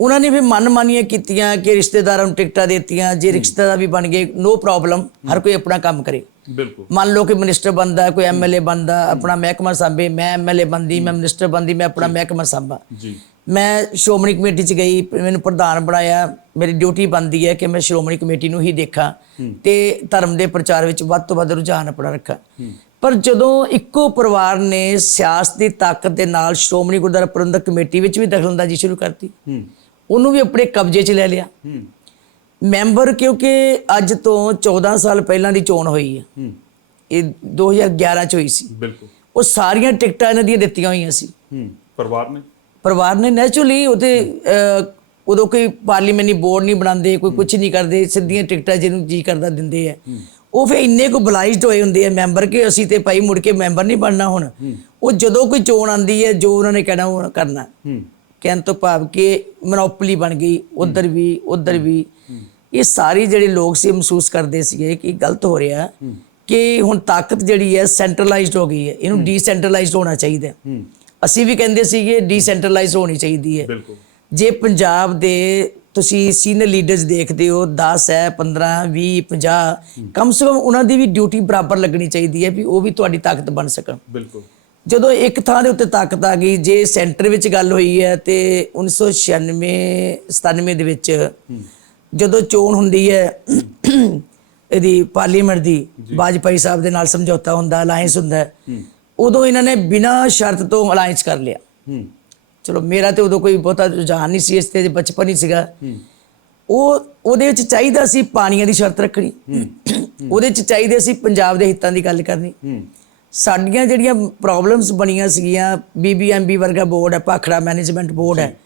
ਉਹਨਾਂ ਨੇ ਫਿਰ ਮਨਮਾਨੀਆਂ ਕੀਤੀਆਂ ਕਿ ਰਿਸ਼ਤੇਦਾਰਾਂ ਨੂੰ ਟਿਕਟਾਂ ਦੇਤੀਆਂ, ਜੇ ਰਿਸ਼ਤੇਦਾਰ ਵੀ ਬਣ ਗਏ ਨੋ ਪ੍ਰੋਬਲਮ, ਹਰ ਕੋਈ ਆਪਣਾ ਕੰਮ ਕਰੇ। ਬਿਲਕੁਲ। ਮੰਨ ਲਓ ਕਿ ਮਿਨਿਸਟਰ ਬਣਦਾ, ਕੋਈ ਐਮਐਲਏ ਬਣਦਾ, ਆਪਣਾ ਮਹਿਕਮਾ ਸਾਂਭੇ, ਮੈਂ ਐਮਐਲਏ ਬਣਦੀ, ਮੈਂ ਮਿਨਿਸਟਰ ਬਣਦੀ, ਮੈਂ ਆਪਣਾ ਮਹਿਕਮਾ ਸਾਂਭਾ। ਜੀ। ਮੈਂ ਸ਼੍ਰੋਮਣੀ ਕਮੇਟੀ 'ਚ ਗਈ, ਮੈਨੂੰ ਪ੍ਰਧਾਨ ਬਣਾਇਆ, ਮੇਰੀ ਡਿਊਟੀ ਬਣਦੀ ਹੈ ਕਿ ਮੈਂ ਸ਼੍ਰੋਮਣੀ ਕਮੇਟੀ ਨੂੰ ਹੀ ਦੇਖਾਂ ਤੇ ਧਰਮ ਦੇ ਪ੍ਰਚਾਰ ਵਿੱਚ ਵੱਧ ਤੋਂ ਵੱਧ ਰੁਝਾਨ ਆਪਣਾ ਰੱਖਾਂ। ਪਰ ਜਦੋਂ ਇੱਕੋ ਪਰਿਵਾਰ ਨੇ ਸਿਆਸਤ ਦੀ ਤਾਕਤ ਦੇ ਨਾਲ ਸ਼੍ਰੋਮਣੀ ਗੁਰਦੁਆਰਾ ਪ੍ਰਬੰਧਕ ਕਮੇਟੀ ਵਿੱਚ ਵੀ ਦਖਲਅੰਦਾਜ਼ੀ ਸ਼ੁਰੂ ਕਰਤੀ, ਉਹਨੂੰ ਵੀ ਆਪਣੇ ਕਬਜ਼ੇ 'ਚ ਲੈ ਲਿਆ। ਮੈਂਬਰ, ਕਿਉਂਕਿ ਅੱਜ ਤੋਂ 14 ਸਾਲ ਪਹਿਲਾਂ ਦੀ ਚੋਣ ਹੋਈ ਹੈ, ਇਹ 2011 ਚ ਹੋਈ ਸੀ, ਬਿਲਕੁਲ। ਉਹ ਸਾਰੀਆਂ ਟਿਕਟਾਂ ਇਹਨਾਂ ਦੀਆਂ ਦਿੱਤੀਆਂ ਹੋਈਆਂ ਸੀ ਪਰਿਵਾਰ ਨੇ ਨੈਚੁਰਲੀ। ਉਦੋਂ ਕੋਈ ਪਾਰਲੀਮੈਂਟਰੀ ਬੋਰਡ ਨਹੀਂ ਬਣਾਉਂਦੇ, ਕੋਈ ਕੁਝ ਨਹੀਂ ਕਰਦੇ, ਸਿੱਧੀਆਂ ਟਿਕਟਾਂ ਜਿਹਨੂੰ ਜੀ ਕਰਦਾ ਦਿੰਦੇ ਆ। ਉਹ ਫਿਰ ਇੰਨੇ ਕੁ ਬਲਾਈਜ਼ਡ ਹੋਏ ਹੁੰਦੇ ਆ ਮੈਂਬਰ ਕਿ ਅਸੀਂ ਤੇ ਭਾਈ ਮੁੜ ਕੇ ਮੈਂਬਰ ਨਹੀਂ ਬਣਨਾ ਹੁਣ। ਉਹ ਜਦੋਂ ਕੋਈ ਚੋਣ ਆਉਂਦੀ ਹੈ ਜੋ ਉਹਨਾਂ ਨੇ ਕਹਿਣਾ ਉਹ ਕਰਨਾ, ਕਹਿਣ ਤੋਂ ਭਾਵ ਕਿ ਮੋਨੋਪੋਲੀ ਬਣ ਗਈ, ਉਧਰ ਵੀ। ਇਹ ਸਾਰੇ ਜਿਹੜੇ ਲੋਕ ਸੀ ਮਹਿਸੂਸ ਕਰਦੇ ਸੀਗੇ ਕਿ ਗਲਤ ਹੋ ਰਿਹਾ, ਕਿ ਹੁਣ ਤਾਕਤ ਜਿਹੜੀ ਹੈ ਸੈਂਟਰਲਾਈਜ਼ਡ ਹੋ ਗਈ ਹੈ, ਇਹਨੂੰ ਡੀਸੈਂਟਰਲਾਈਜ਼ਡ ਹੋਣਾ ਚਾਹੀਦਾ। ਅਸੀਂ ਵੀ ਕਹਿੰਦੇ ਸੀਗੇ ਡੀਸੈਂਟਰਲਾਈਜ਼ਡ ਹੋਣੀ ਚਾਹੀਦੀ ਹੈ। ਜੇ ਪੰਜਾਬ ਦੇ ਤੁਸੀਂ ਸੀਨੀਅਰ ਲੀਡਰਸ ਦੇਖਦੇ ਹੋ 10 ਹੈ, 15, 20, 50, ਕਮ ਸੇ ਕਮ ਉਹਨਾਂ ਦੀ ਵੀ ਡਿਊਟੀ ਬਰਾਬਰ ਲੱਗਣੀ ਚਾਹੀਦੀ ਹੈ ਵੀ ਉਹ ਵੀ ਤੁਹਾਡੀ ਤਾਕਤ ਬਣ ਸਕਣ। ਬਿਲਕੁਲ। ਜਦੋਂ ਇੱਕ ਥਾਂ ਦੇ ਉੱਤੇ ਤਾਕਤ ਆ ਗਈ, ਜੇ ਸੈਂਟਰ ਵਿੱਚ ਗੱਲ ਹੋਈ ਹੈ ਤੇ 1996-97 ਦੇ ਵਿੱਚ ਜਦੋਂ ਚੋਣ ਹੁੰਦੀ ਹੈ ਇਹਦੀ ਪਾਰਲੀਮੈਂਟ ਦੀ, ਵਾਜਪਾਈ ਸਾਹਿਬ ਦੇ ਨਾਲ ਸਮਝੌਤਾ ਹੁੰਦਾ, ਅਲਾਈਅੰਸ ਹੁੰਦਾ, ਉਦੋਂ ਇਹਨਾਂ ਨੇ ਬਿਨਾਂ ਸ਼ਰਤ ਤੋਂ ਅਲਾਈਅੰਸ ਕਰ ਲਿਆ। ਚਲੋ ਮੇਰਾ ਤੇ ਉਦੋਂ ਕੋਈ ਬਹੁਤਾ ਰੁਝਾਨ ਨਹੀਂ ਸੀ ਇਸ ਤੇ, ਬਚਪਨ ਹੀ ਸੀਗਾ। ਉਹਦੇ ਵਿੱਚ ਚਾਹੀਦਾ ਸੀ ਪਾਣੀਆਂ ਦੀ ਸ਼ਰਤ ਰੱਖਣੀ, ਉਹਦੇ ਵਿੱਚ ਚਾਹੀਦੇ ਸੀ ਪੰਜਾਬ ਦੇ ਹਿੱਤਾਂ ਦੀ ਗੱਲ ਕਰਨੀ। ਸਾਡੀਆਂ ਜਿਹੜੀਆਂ ਪ੍ਰੋਬਲਮਸ ਬਣੀਆਂ ਸੀਗੀਆਂ, BBMB ਵਰਗਾ ਬੋਰਡ ਹੈ, ਭਾਖੜਾ ਮੈਨੇਜਮੈਂਟ ਬੋਰਡ ਹੈ,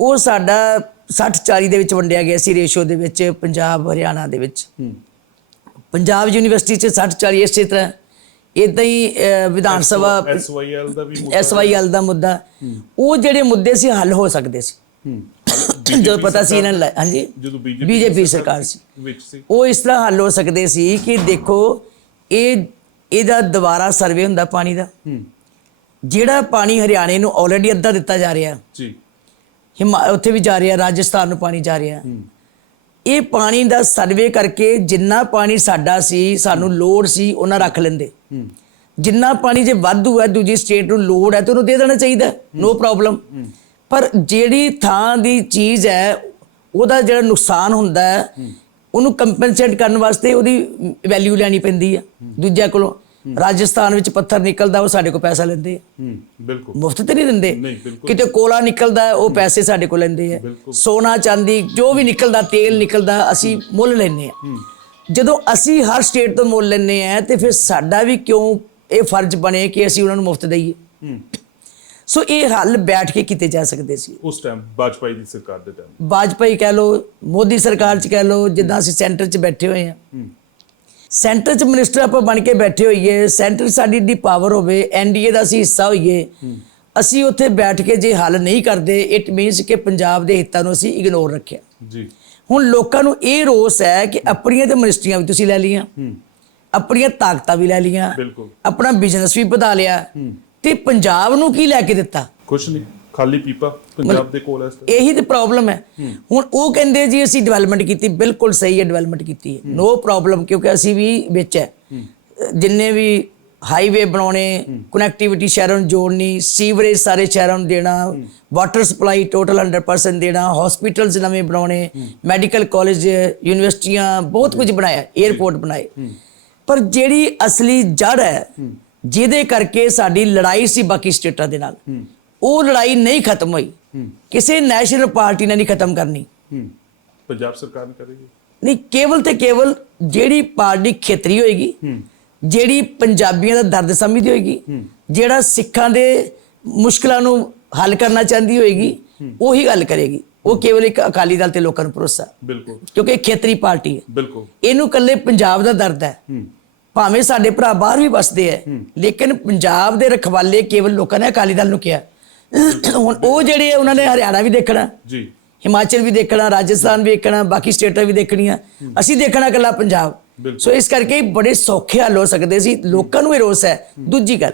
ਉਹ ਸਾਡਾ 60-40 ਦੇ ਵਿੱਚ ਵੰਡਿਆ ਗਿਆ ਸੀ ਰੇਸ਼ੋ ਦੇ ਵਿੱਚ। ਪੰਜਾਬ ਹਰਿਆਣਾ ਦੇ ਵਿੱਚ ਪੰਜਾਬ ਯੂਨੀਵਰਸਿਟੀ 'ਚ 60-40 ਇਸੇ ਤਰ੍ਹਾਂ। ਇੱਦਾਂ ਹੀ ਵਿਧਾਨ ਸਭਾ SYL ਦਾ ਮੁੱਦਾ, ਉਹ ਜਿਹੜੇ ਮੁੱਦੇ ਸੀ ਹੱਲ ਹੋ ਸਕਦੇ ਸੀ ਜਦੋਂ ਪਤਾ ਸੀ ਇਹਨਾਂ ਨੂੰ। ਹਾਂਜੀ, BJP ਸਰਕਾਰ ਸੀ, ਉਹ ਇਸ ਤਰ੍ਹਾਂ ਹੱਲ ਹੋ ਸਕਦੇ ਸੀ ਕਿ ਦੇਖੋ ਇਹਦਾ ਦੁਬਾਰਾ ਸਰਵੇ ਹੁੰਦਾ ਪਾਣੀ ਦਾ। ਜਿਹੜਾ ਪਾਣੀ ਹਰਿਆਣੇ ਨੂੰ ਆਲਰੇਡੀ ਅੱਧਾ ਦਿੱਤਾ ਜਾ ਰਿਹਾ ਜੀ, ਉੱਥੇ ਵੀ ਜਾ ਰਿਹਾ, ਰਾਜਸਥਾਨ ਨੂੰ ਪਾਣੀ ਜਾ ਰਿਹਾ, ਇਹ ਪਾਣੀ ਦਾ ਸਰਵੇ ਕਰਕੇ ਜਿੰਨਾ ਪਾਣੀ ਸਾਡਾ ਸੀ, ਸਾਨੂੰ ਲੋੜ ਸੀ, ਉਹਨਾਂ ਰੱਖ ਲੈਂਦੇ। ਜਿੰਨਾ ਪਾਣੀ ਜੇ ਵਾਧੂ ਹੈ, ਦੂਜੀ ਸਟੇਟ ਨੂੰ ਲੋੜ ਹੈ ਤੇ ਉਹਨੂੰ ਦੇ ਦੇਣਾ ਚਾਹੀਦਾ, ਨੋ ਪ੍ਰੋਬਲਮ। ਪਰ ਜਿਹੜੀ ਥਾਂ ਦੀ ਚੀਜ਼ ਹੈ ਉਹਦਾ ਜਿਹੜਾ ਨੁਕਸਾਨ ਹੁੰਦਾ ਹੈ ਉਹਨੂੰ ਕੰਪਨਸੇਟ ਕਰਨ ਵਾਸਤੇ ਉਹਦੀ ਵੈਲਿਊ ਲੈਣੀ ਪੈਂਦੀ ਹੈ ਦੂਜਿਆਂ ਕੋਲੋਂ। ਰਾਜਸਥਾਨ ਵਿੱਚ ਪੱਥਰ ਨਿਕਲਦਾ, ਉਹ ਸਾਡੇ ਕੋਲ ਪੈਸਾ ਲੈਂਦੇ ਆ, ਬਿਲਕੁਲ ਮੁਫਤ ਤੇ ਨਹੀਂ ਦਿੰਦੇ। ਕਿਤੇ ਕੋਲਾ ਨਿਕਲਦਾ, ਉਹ ਪੈਸੇ ਸਾਡੇ ਕੋਲ ਲੈਂਦੇ ਆ। ਸੋਨਾ ਚਾਂਦੀ ਜੋ ਵੀ ਨਿਕਲਦਾ, ਤੇਲ ਨਿਕਲਦਾ, ਅਸੀਂ ਮੁੱਲ ਲੈਂਦੇ ਆ। ਜਦੋਂ ਅਸੀਂ ਹਰ ਸਟੇਟ ਤੋਂ ਮੁੱਲ ਲੈਂਦੇ ਆ ਤੇ ਫਿਰ ਸਾਡਾ ਵੀ ਕਿਉਂ ਇਹ ਫਰਜ਼ ਬਣੇ ਕਿ ਅਸੀਂ ਉਹਨਾਂ ਨੂੰ ਮੁਫਤ ਦਈਏ? ਸੋ ਇਹ ਹੱਲ ਬੈਠ ਕੇ ਕੀਤੇ ਜਾ ਸਕਦੇ ਸੀ ਉਸ ਟਾਈਮ, ਵਾਜਪਾਈ ਦੀ ਸਰਕਾਰ ਦੇ ਟਾਈਮ। ਵਾਜਪਾਈ ਕਹਿ ਲਓ, ਮੋਦੀ ਸਰਕਾਰ 'ਚ ਕਹਿ ਲਓ, ਜਿੱਦਾਂ ਅਸੀਂ ਸੈਂਟਰ 'ਚ ਬੈਠੇ ਹੋਏ ਆ, ਸੈਂਟਰ 'ਚ ਮਿਨਿਸਟਰ ਆਪਾਂ ਬਣ ਕੇ ਬੈਠੇ ਹੋਈਏ, ਸੈਂਟਰ ਸਾਡੀ ਦੀ ਪਾਵਰ ਹੋਵੇ, NDA ਦਾ ਅਸੀਂ ਹਿੱਸਾ ਹੋਈਏ, ਅਸੀਂ ਉੱਥੇ ਬੈਠ ਕੇ ਜੇ ਹੱਲ ਨਹੀਂ ਕਰਦੇ, ਇਟ ਮੀਨਸ ਕਿ ਪੰਜਾਬ ਦੇ ਹਿੱਤਾਂ ਨੂੰ ਅਸੀਂ ਇਗਨੋਰ ਰੱਖਿਆ ਜੀ। ਹੁਣ ਲੋਕਾਂ ਨੂੰ ਇਹ ਰੋਸ ਹੈ ਕਿ ਆਪਣੀਆਂ ਤੇ ਮਿਨਿਸਟਰੀਆਂ ਵੀ ਤੁਸੀਂ ਲੈ ਲਈਆਂ, ਆਪਣੀਆਂ ਤਾਕਤਾਂ ਵੀ ਲੈ ਲਈਆਂ, ਆਪਣਾ ਬਿਜ਼ਨਸ ਵੀ ਵਧਾ ਲਿਆ, ਤੇ ਪੰਜਾਬ ਨੂੰ ਕੀ ਲੈ ਕੇ ਦਿੱਤਾ? ਕੁਛ ਨਹੀਂ। ਖਾਲੀ ਪੀਪਾ ਪੰਜਾਬ ਦੇ ਕੋਲ ਹੈ। ਇਹੀ ਤੇ ਪ੍ਰੋਬਲਮ ਹੈ। ਹੁਣ ਉਹ ਕਹਿੰਦੇ ਜੀ ਅਸੀਂ ਡਿਵੈਲਪਮੈਂਟ ਕੀਤੀ, ਬਿਲਕੁਲ ਸਹੀ ਹੈ, ਡਿਵੈਲਪਮੈਂਟ ਕੀਤੀ ਹੈ, ਨੋ ਪ੍ਰੋਬਲਮ, ਕਿਉਂਕਿ ਅਸੀਂ ਵੀ ਵਿੱਚ ਹੈ। ਜਿੰਨੇ ਵੀ ਹਾਈਵੇ ਬਣਾਉਣੇ, ਕਨੈਕਟੀਵਿਟੀ ਸ਼ਹਿਰਾਂ ਨੂੰ ਜੋੜਨੀ, ਸੀਵਰੇਜ ਸਾਰੇ ਸ਼ਹਿਰਾਂ ਨੂੰ ਦੇਣਾ, ਵਾਟਰ ਸਪਲਾਈ ਟੋਟਲ 100% ਦੇਣਾ, ਹਸਪੀਟਲਸ ਨਵੇਂ ਬਣਾਉਣੇ, ਮੈਡੀਕਲ ਕਾਲਜ, ਯੂਨੀਵਰਸਿਟੀਆਂ, ਬਹੁਤ ਕੁਝ ਬਣਾਇਆ, 에ਅਰਪੋਰਟ ਬਣਾਏ। ਪਰ ਜਿਹੜੀ ਅਸਲੀ ਜੜ ਹੈ ਜਿਹਦੇ ਕਰਕੇ ਸਾਡੀ ਲੜਾਈ ਸੀ ਬਾਕੀ ਸਟੇਟਾਂ ਦੇ ਨਾਲ, ਉਹ ਲੜਾਈ ਨਹੀਂ ਖਤਮ ਹੋਈ। ਕਿਸੇ ਨੈਸ਼ਨਲ ਪਾਰਟੀ ਨੇ ਨਹੀਂ ਖਤਮ ਕਰਨੀ, ਪੰਜਾਬ ਸਰਕਾਰ ਨੇ ਕਰੇਗੀ ਨਹੀਂ। ਕੇਵਲ ਤੇ ਕੇਵਲ ਜਿਹੜੀ ਪਾਰਟੀ ਖੇਤਰੀ ਹੋਏਗੀ, ਜਿਹੜੀ ਪੰਜਾਬੀਆਂ ਦਾ ਦਰਦ ਸਮਝਦੀ ਹੋਏਗੀ, ਜਿਹੜਾ ਸਿੱਖਾਂ ਦੇ ਮੁਸ਼ਕਲਾਂ ਨੂੰ ਹੱਲ ਕਰਨਾ ਚਾਹੁੰਦੀ ਹੋਏਗੀ, ਉਹੀ ਗੱਲ ਕਰੇਗੀ। ਉਹ ਕੇਵਲ ਇੱਕ ਅਕਾਲੀ ਦਲ ਤੇ ਲੋਕਾਂ ਨੂੰ ਭਰੋਸਾ, ਬਿਲਕੁਲ, ਕਿਉਂਕਿ ਇਹ ਖੇਤਰੀ ਪਾਰਟੀ ਹੈ। ਬਿਲਕੁਲ, ਇਹਨੂੰ ਇਕੱਲੇ ਪੰਜਾਬ ਦਾ ਦਰਦ ਹੈ। ਭਾਵੇਂ ਸਾਡੇ ਭਰਾ ਬਾਹਰ ਵੀ ਵਸਦੇ ਹੈ, ਲੇਕਿਨ ਪੰਜਾਬ ਦੇ ਰਖਵਾਲੇ ਕੇਵਲ ਲੋਕਾਂ ਨੇ ਅਕਾਲੀ ਦਲ ਨੂੰ ਕਿਹਾ। ਹੁਣ ਉਹ ਜਿਹੜੇ ਆ, ਉਹਨਾਂ ਨੇ ਹਰਿਆਣਾ ਵੀ ਦੇਖਣਾ ਜੀ, ਹਿਮਾਚਲ ਵੀ ਦੇਖਣਾ, ਰਾਜਸਥਾਨ ਵੀ ਦੇਖਣਾ, ਬਾਕੀ ਸਟੇਟਾਂ ਵੀ ਦੇਖਣੀਆਂ, ਅਸੀਂ ਦੇਖਣਾ ਇਕੱਲਾ ਪੰਜਾਬ। ਸੋ ਇਸ ਕਰਕੇ ਬੜੇ ਸੌਖੇ ਹੱਲ ਹੋ ਸਕਦੇ ਸੀ। ਲੋਕਾਂ ਨੂੰ ਇਹ ਰੋਸ ਹੈ। ਦੂਜੀ ਗੱਲ,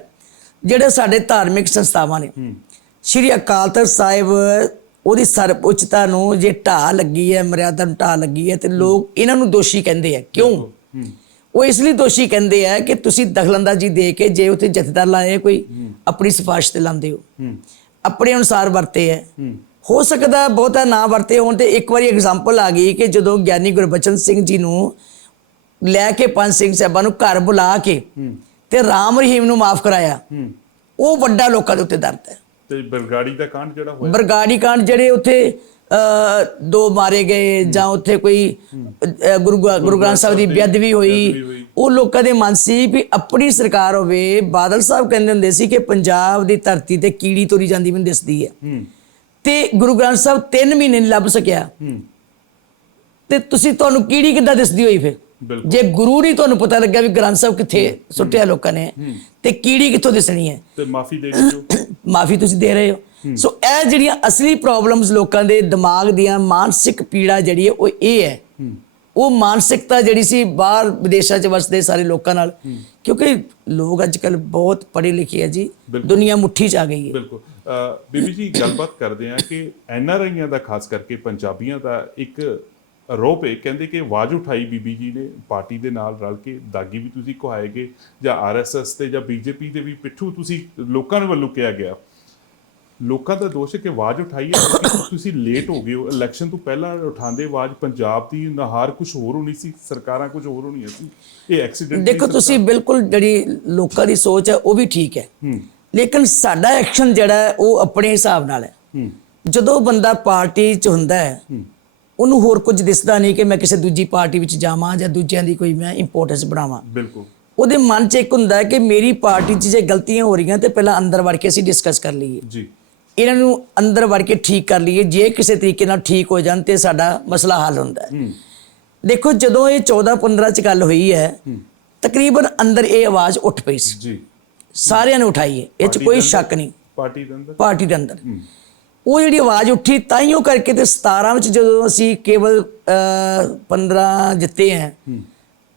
ਜਿਹੜੇ ਸਾਡੇ ਧਾਰਮਿਕ ਸੰਸਥਾਵਾਂ ਨੇ, ਸ਼੍ਰੀ ਅਕਾਲ ਤਖਤ ਸਾਹਿਬ, ਉਹਦੀ ਸਰਵਉੱਚਤਾ ਨੂੰ ਜੇ ਢਾਹ ਲੱਗੀ ਹੈ, ਮਰਿਆਦਾ ਨੂੰ ਢਾਹ ਲੱਗੀ ਹੈ, ਤੇ ਲੋਕ ਇਹਨਾਂ ਨੂੰ ਦੋਸ਼ੀ ਕਹਿੰਦੇ ਆ। ਕਿਉਂ? ਉਹ ਇਸ ਲਈ ਦੋਸ਼ੀ ਕਹਿੰਦੇ ਆ ਕਿ ਤੁਸੀਂ ਦਖਲਅੰਦਾਜ਼ੀ ਦੇ ਕੇ, ਜੇ ਉੱਥੇ ਜਥੇਦਾਰ ਲਾਏ ਕੋਈ, ਆਪਣੀ ਸਿਫਾਰਿਸ਼ ਤੇ ਲਾਉਂਦੇ ਹੋ, ਆਪਣੇ ਅਨੁਸਾਰ ਵਰਤੇ ਹੈ। ਹੋ ਸਕਦਾ ਬਹੁਤਾ ਨਾ ਵਰਤੇ ਹੋਣ। ਤੇ ਇੱਕ ਵਾਰੀ ਐਗਜ਼ਾਮਪਲ ਆ ਗਈ ਕਿ ਜਦੋਂ ਗਿਆਨੀ ਗੁਰਬਚਨ ਸਿੰਘ ਜੀ ਨੂੰ ਲੈ ਕੇ ਪੰਜ ਸਿੰਘ ਸਾਹਿਬਾਂ ਨੂੰ ਘਰ ਬੁਲਾ ਕੇ ਤੇ ਰਾਮ ਰਹੀਮ ਨੂੰ ਮਾਫ ਕਰਾਇਆ, ਉਹ ਵੱਡਾ ਲੋਕਾਂ ਦੇ ਉੱਤੇ ਦਰਦ ਹੈ। ਤੇ ਬਰਗਾੜੀ ਦਾ ਕਾਂਡ ਜਿਹੜਾ ਹੋਇਆ, ਬਰਗਾੜੀ ਕਾਂਡ, ਜਿਹੜੇ ਉੱਥੇ 2 ਮਾਰੇ ਗਏ, ਜਾਂ ਉੱਥੇ ਕੋਈ ਗੁਰੂ ਗ੍ਰੰਥ ਸਾਹਿਬ ਦੀ ਬੇਅਦਬੀ ਹੋਈ, ਉਹ ਲੋਕਾਂ ਦੇ ਮਨ ਸੀ ਵੀ ਆਪਣੀ ਸਰਕਾਰ ਹੋਵੇ। ਬਾਦਲ ਸਾਹਿਬ ਕਹਿੰਦੇ ਹੁੰਦੇ ਸੀ ਕਿ ਪੰਜਾਬ ਦੀ ਧਰਤੀ ਤੇ ਕੀੜੀ ਤੁਰੀ ਜਾਂਦੀ ਮੈਨੂੰ ਦਿਸਦੀ ਹੈ, ਤੇ ਗੁਰੂ ਗ੍ਰੰਥ ਸਾਹਿਬ 3 ਮਹੀਨੇ ਨਹੀਂ ਲੱਭ ਸਕਿਆ, ਤੇ ਤੁਹਾਨੂੰ ਕੀੜੀ ਕਿੱਦਾਂ ਦਿਸਦੀ ਹੋਈ? ਫਿਰ ਜੇ ਗੁਰੂ ਨਹੀਂ ਤੁਹਾਨੂੰ ਪਤਾ ਲੱਗਿਆ ਵੀ ਗ੍ਰੰਥ ਸਾਹਿਬ ਕਿੱਥੇ ਸੁੱਟਿਆ ਲੋਕਾਂ ਨੇ, ਤੇ ਕੀੜੀ ਕਿੱਥੋਂ ਦਿਸਣੀ ਹੈ? ਤੇ ਮਾਫੀ ਦੇ ਦਿਓ, ਮਾਫੀ ਤੁਸੀਂ ਦੇ ਰਹੇ ਹੋ। ਸੋ ਇਹ ਜਿਹੜੀਆਂ ਅਸਲੀ ਪ੍ਰੋਬਲਮਸ ਲੋਕਾਂ ਦੇ ਦਿਮਾਗ ਦੀਆਂ, ਮਾਨਸਿਕ ਪੀੜਾ ਜਿਹੜੀ ਹੈ, ਉਹ ਇਹ ਹੈ। ਉਹ ਮਾਨਸਿਕਤਾ ਜਿਹੜੀ ਸੀ ਬਾਹਰ ਵਿਦੇਸ਼ਾਂ 'ਚ ਵਸਦੇ ਸਾਰੇ ਲੋਕਾਂ ਨਾਲ, ਕਿਉਂਕਿ ਲੋਕ ਅੱਜ ਕੱਲ੍ਹ ਬਹੁਤ ਪੜ੍ਹੇ ਲਿਖੇ ਹੈ ਜੀ, ਦੁਨੀਆ ਮੁੱਠੀ 'ਚ ਆ ਗਈ ਹੈ। ਬਿਲਕੁਲ। ਬੀਬੀ ਜੀ, ਗੱਲਬਾਤ ਕਰਦੇ ਹਾਂ ਕਿ NRIਆਂ ਦਾ, ਖਾਸ ਕਰਕੇ ਪੰਜਾਬੀਆਂ ਦਾ ਇੱਕ ਆਰੋਪ ਹੈ, ਕਹਿੰਦੇ ਕਿ ਆਵਾਜ਼ ਉਠਾਈ ਬੀਬੀ ਜੀ ਨੇ ਪਾਰਟੀ ਦੇ ਨਾਲ ਰਲ ਕੇ, ਦਾਗੀ ਵੀ ਤੁਸੀਂ ਕਹਾਏਗੇ, ਜਾਂ RSS ਤੇ ਜਾਂ BJP ਦੇ ਵੀ ਪਿੱਠੂ ਤੁਸੀਂ ਲੋਕਾਂ ਦੇ ਵੱਲੋਂ ਕਿਹਾ ਗਿਆ। ਲੋਕਾਂ ਦਾ ਦੋਸ਼ ਹੈ ਕਿ ਆਵਾਜ਼ ਉਠਾਈ ਹੈ, ਤੁਸੀਂ ਲੇਟ ਹੋ ਗਏ ਹੋ। ਇਲੈਕਸ਼ਨ ਤੋਂ ਪਹਿਲਾਂ ਉਠਾਉਂਦੇ ਆਵਾਜ਼, ਪੰਜਾਬ ਦੀ ਨਹਾਰ ਕੁਝ ਹੋਰ ਹੋਣੀ ਸੀ, ਸਰਕਾਰਾਂ ਕੁਝ ਹੋਰ ਹੋਣੀਆਂ ਸੀ। ਇਹ ਐਕਸੀਡੈਂਟ ਦੇਖੋ, ਤੁਸੀਂ ਬਿਲਕੁਲ ਜਿਹੜੀ ਲੋਕਾਂ ਦੀ ਸੋਚ ਹੈ ਉਹ ਵੀ ਠੀਕ ਹੈ, ਲੇਕਿਨ ਸਾਡਾ ਐਕਸ਼ਨ ਜਿਹੜਾ ਹੈ ਉਹ ਆਪਣੇ ਹਿਸਾਬ ਨਾਲ ਹੈ। ਜਦੋਂ ਬੰਦਾ ਪਾਰਟੀ 'ਚ ਹੁੰਦਾ ਹੈ, ਉਹਨੂੰ ਹੋਰ ਕੁਝ ਦਿਸਦਾ ਨਹੀਂ ਕਿ ਮੈਂ ਕਿਸੇ ਦੂਜੀ ਪਾਰਟੀ ਵਿੱਚ ਜਾਵਾਂ ਜਾਂ ਦੂਜਿਆਂ ਦੀ ਕੋਈ ਮੈਂ ਇੰਪੋਰਟੈਂਸ ਬਣਾਵਾਂ। ਬਿਲਕੁਲ, ਉਹਦੇ ਮਨ 'ਚ ਇੱਕ ਹੁੰਦਾ ਹੈ ਕਿ ਮੇਰੀ ਪਾਰਟੀ 'ਚ ਜੇ ਗਲਤੀਆਂ ਹੋ ਰਹੀਆਂ ਤੇ ਪਹਿਲਾਂ ਅੰਦਰ ਵੜ ਕੇ ਅਸੀਂ ਡਿਸਕਸ ਕਰ ਲਈਏ ਜੀ, ਇਹਨਾਂ ਨੂੰ ਅੰਦਰ ਵੜ ਕੇ ਠੀਕ ਕਰ ਲਈਏ। ਜੇ ਕਿਸੇ ਤਰੀਕੇ ਨਾਲ ਠੀਕ ਹੋ ਜਾਣ ਤੇ ਸਾਡਾ ਮਸਲਾ ਹੱਲ ਹੁੰਦਾ ਹੈ। ਦੇਖੋ, ਜਦੋਂ ਇਹ 14-15 'ਚ ਗੱਲ ਹੋਈ ਹੈ, ਤਕਰੀਬਨ ਅੰਦਰ ਇਹ ਆਵਾਜ਼ ਉੱਠ ਪਈ ਸੀ ਜੀ, ਸਾਰਿਆਂ ਨੇ ਉਠਾਈ ਹੈ, ਇਹ 'ਚ ਕੋਈ ਸ਼ੱਕ ਨਹੀਂ। ਪਾਰਟੀ ਦੇ ਅੰਦਰ ਉਹ ਜਿਹੜੀ ਆਵਾਜ਼ ਉੱਠੀ, ਤਾਈਓ ਕਰਕੇ ਤੇ 17 ਵਿੱਚ ਜਦੋਂ ਅਸੀਂ ਕੇਵਲ 15 ਜਿੱਤੇ ਹੈ,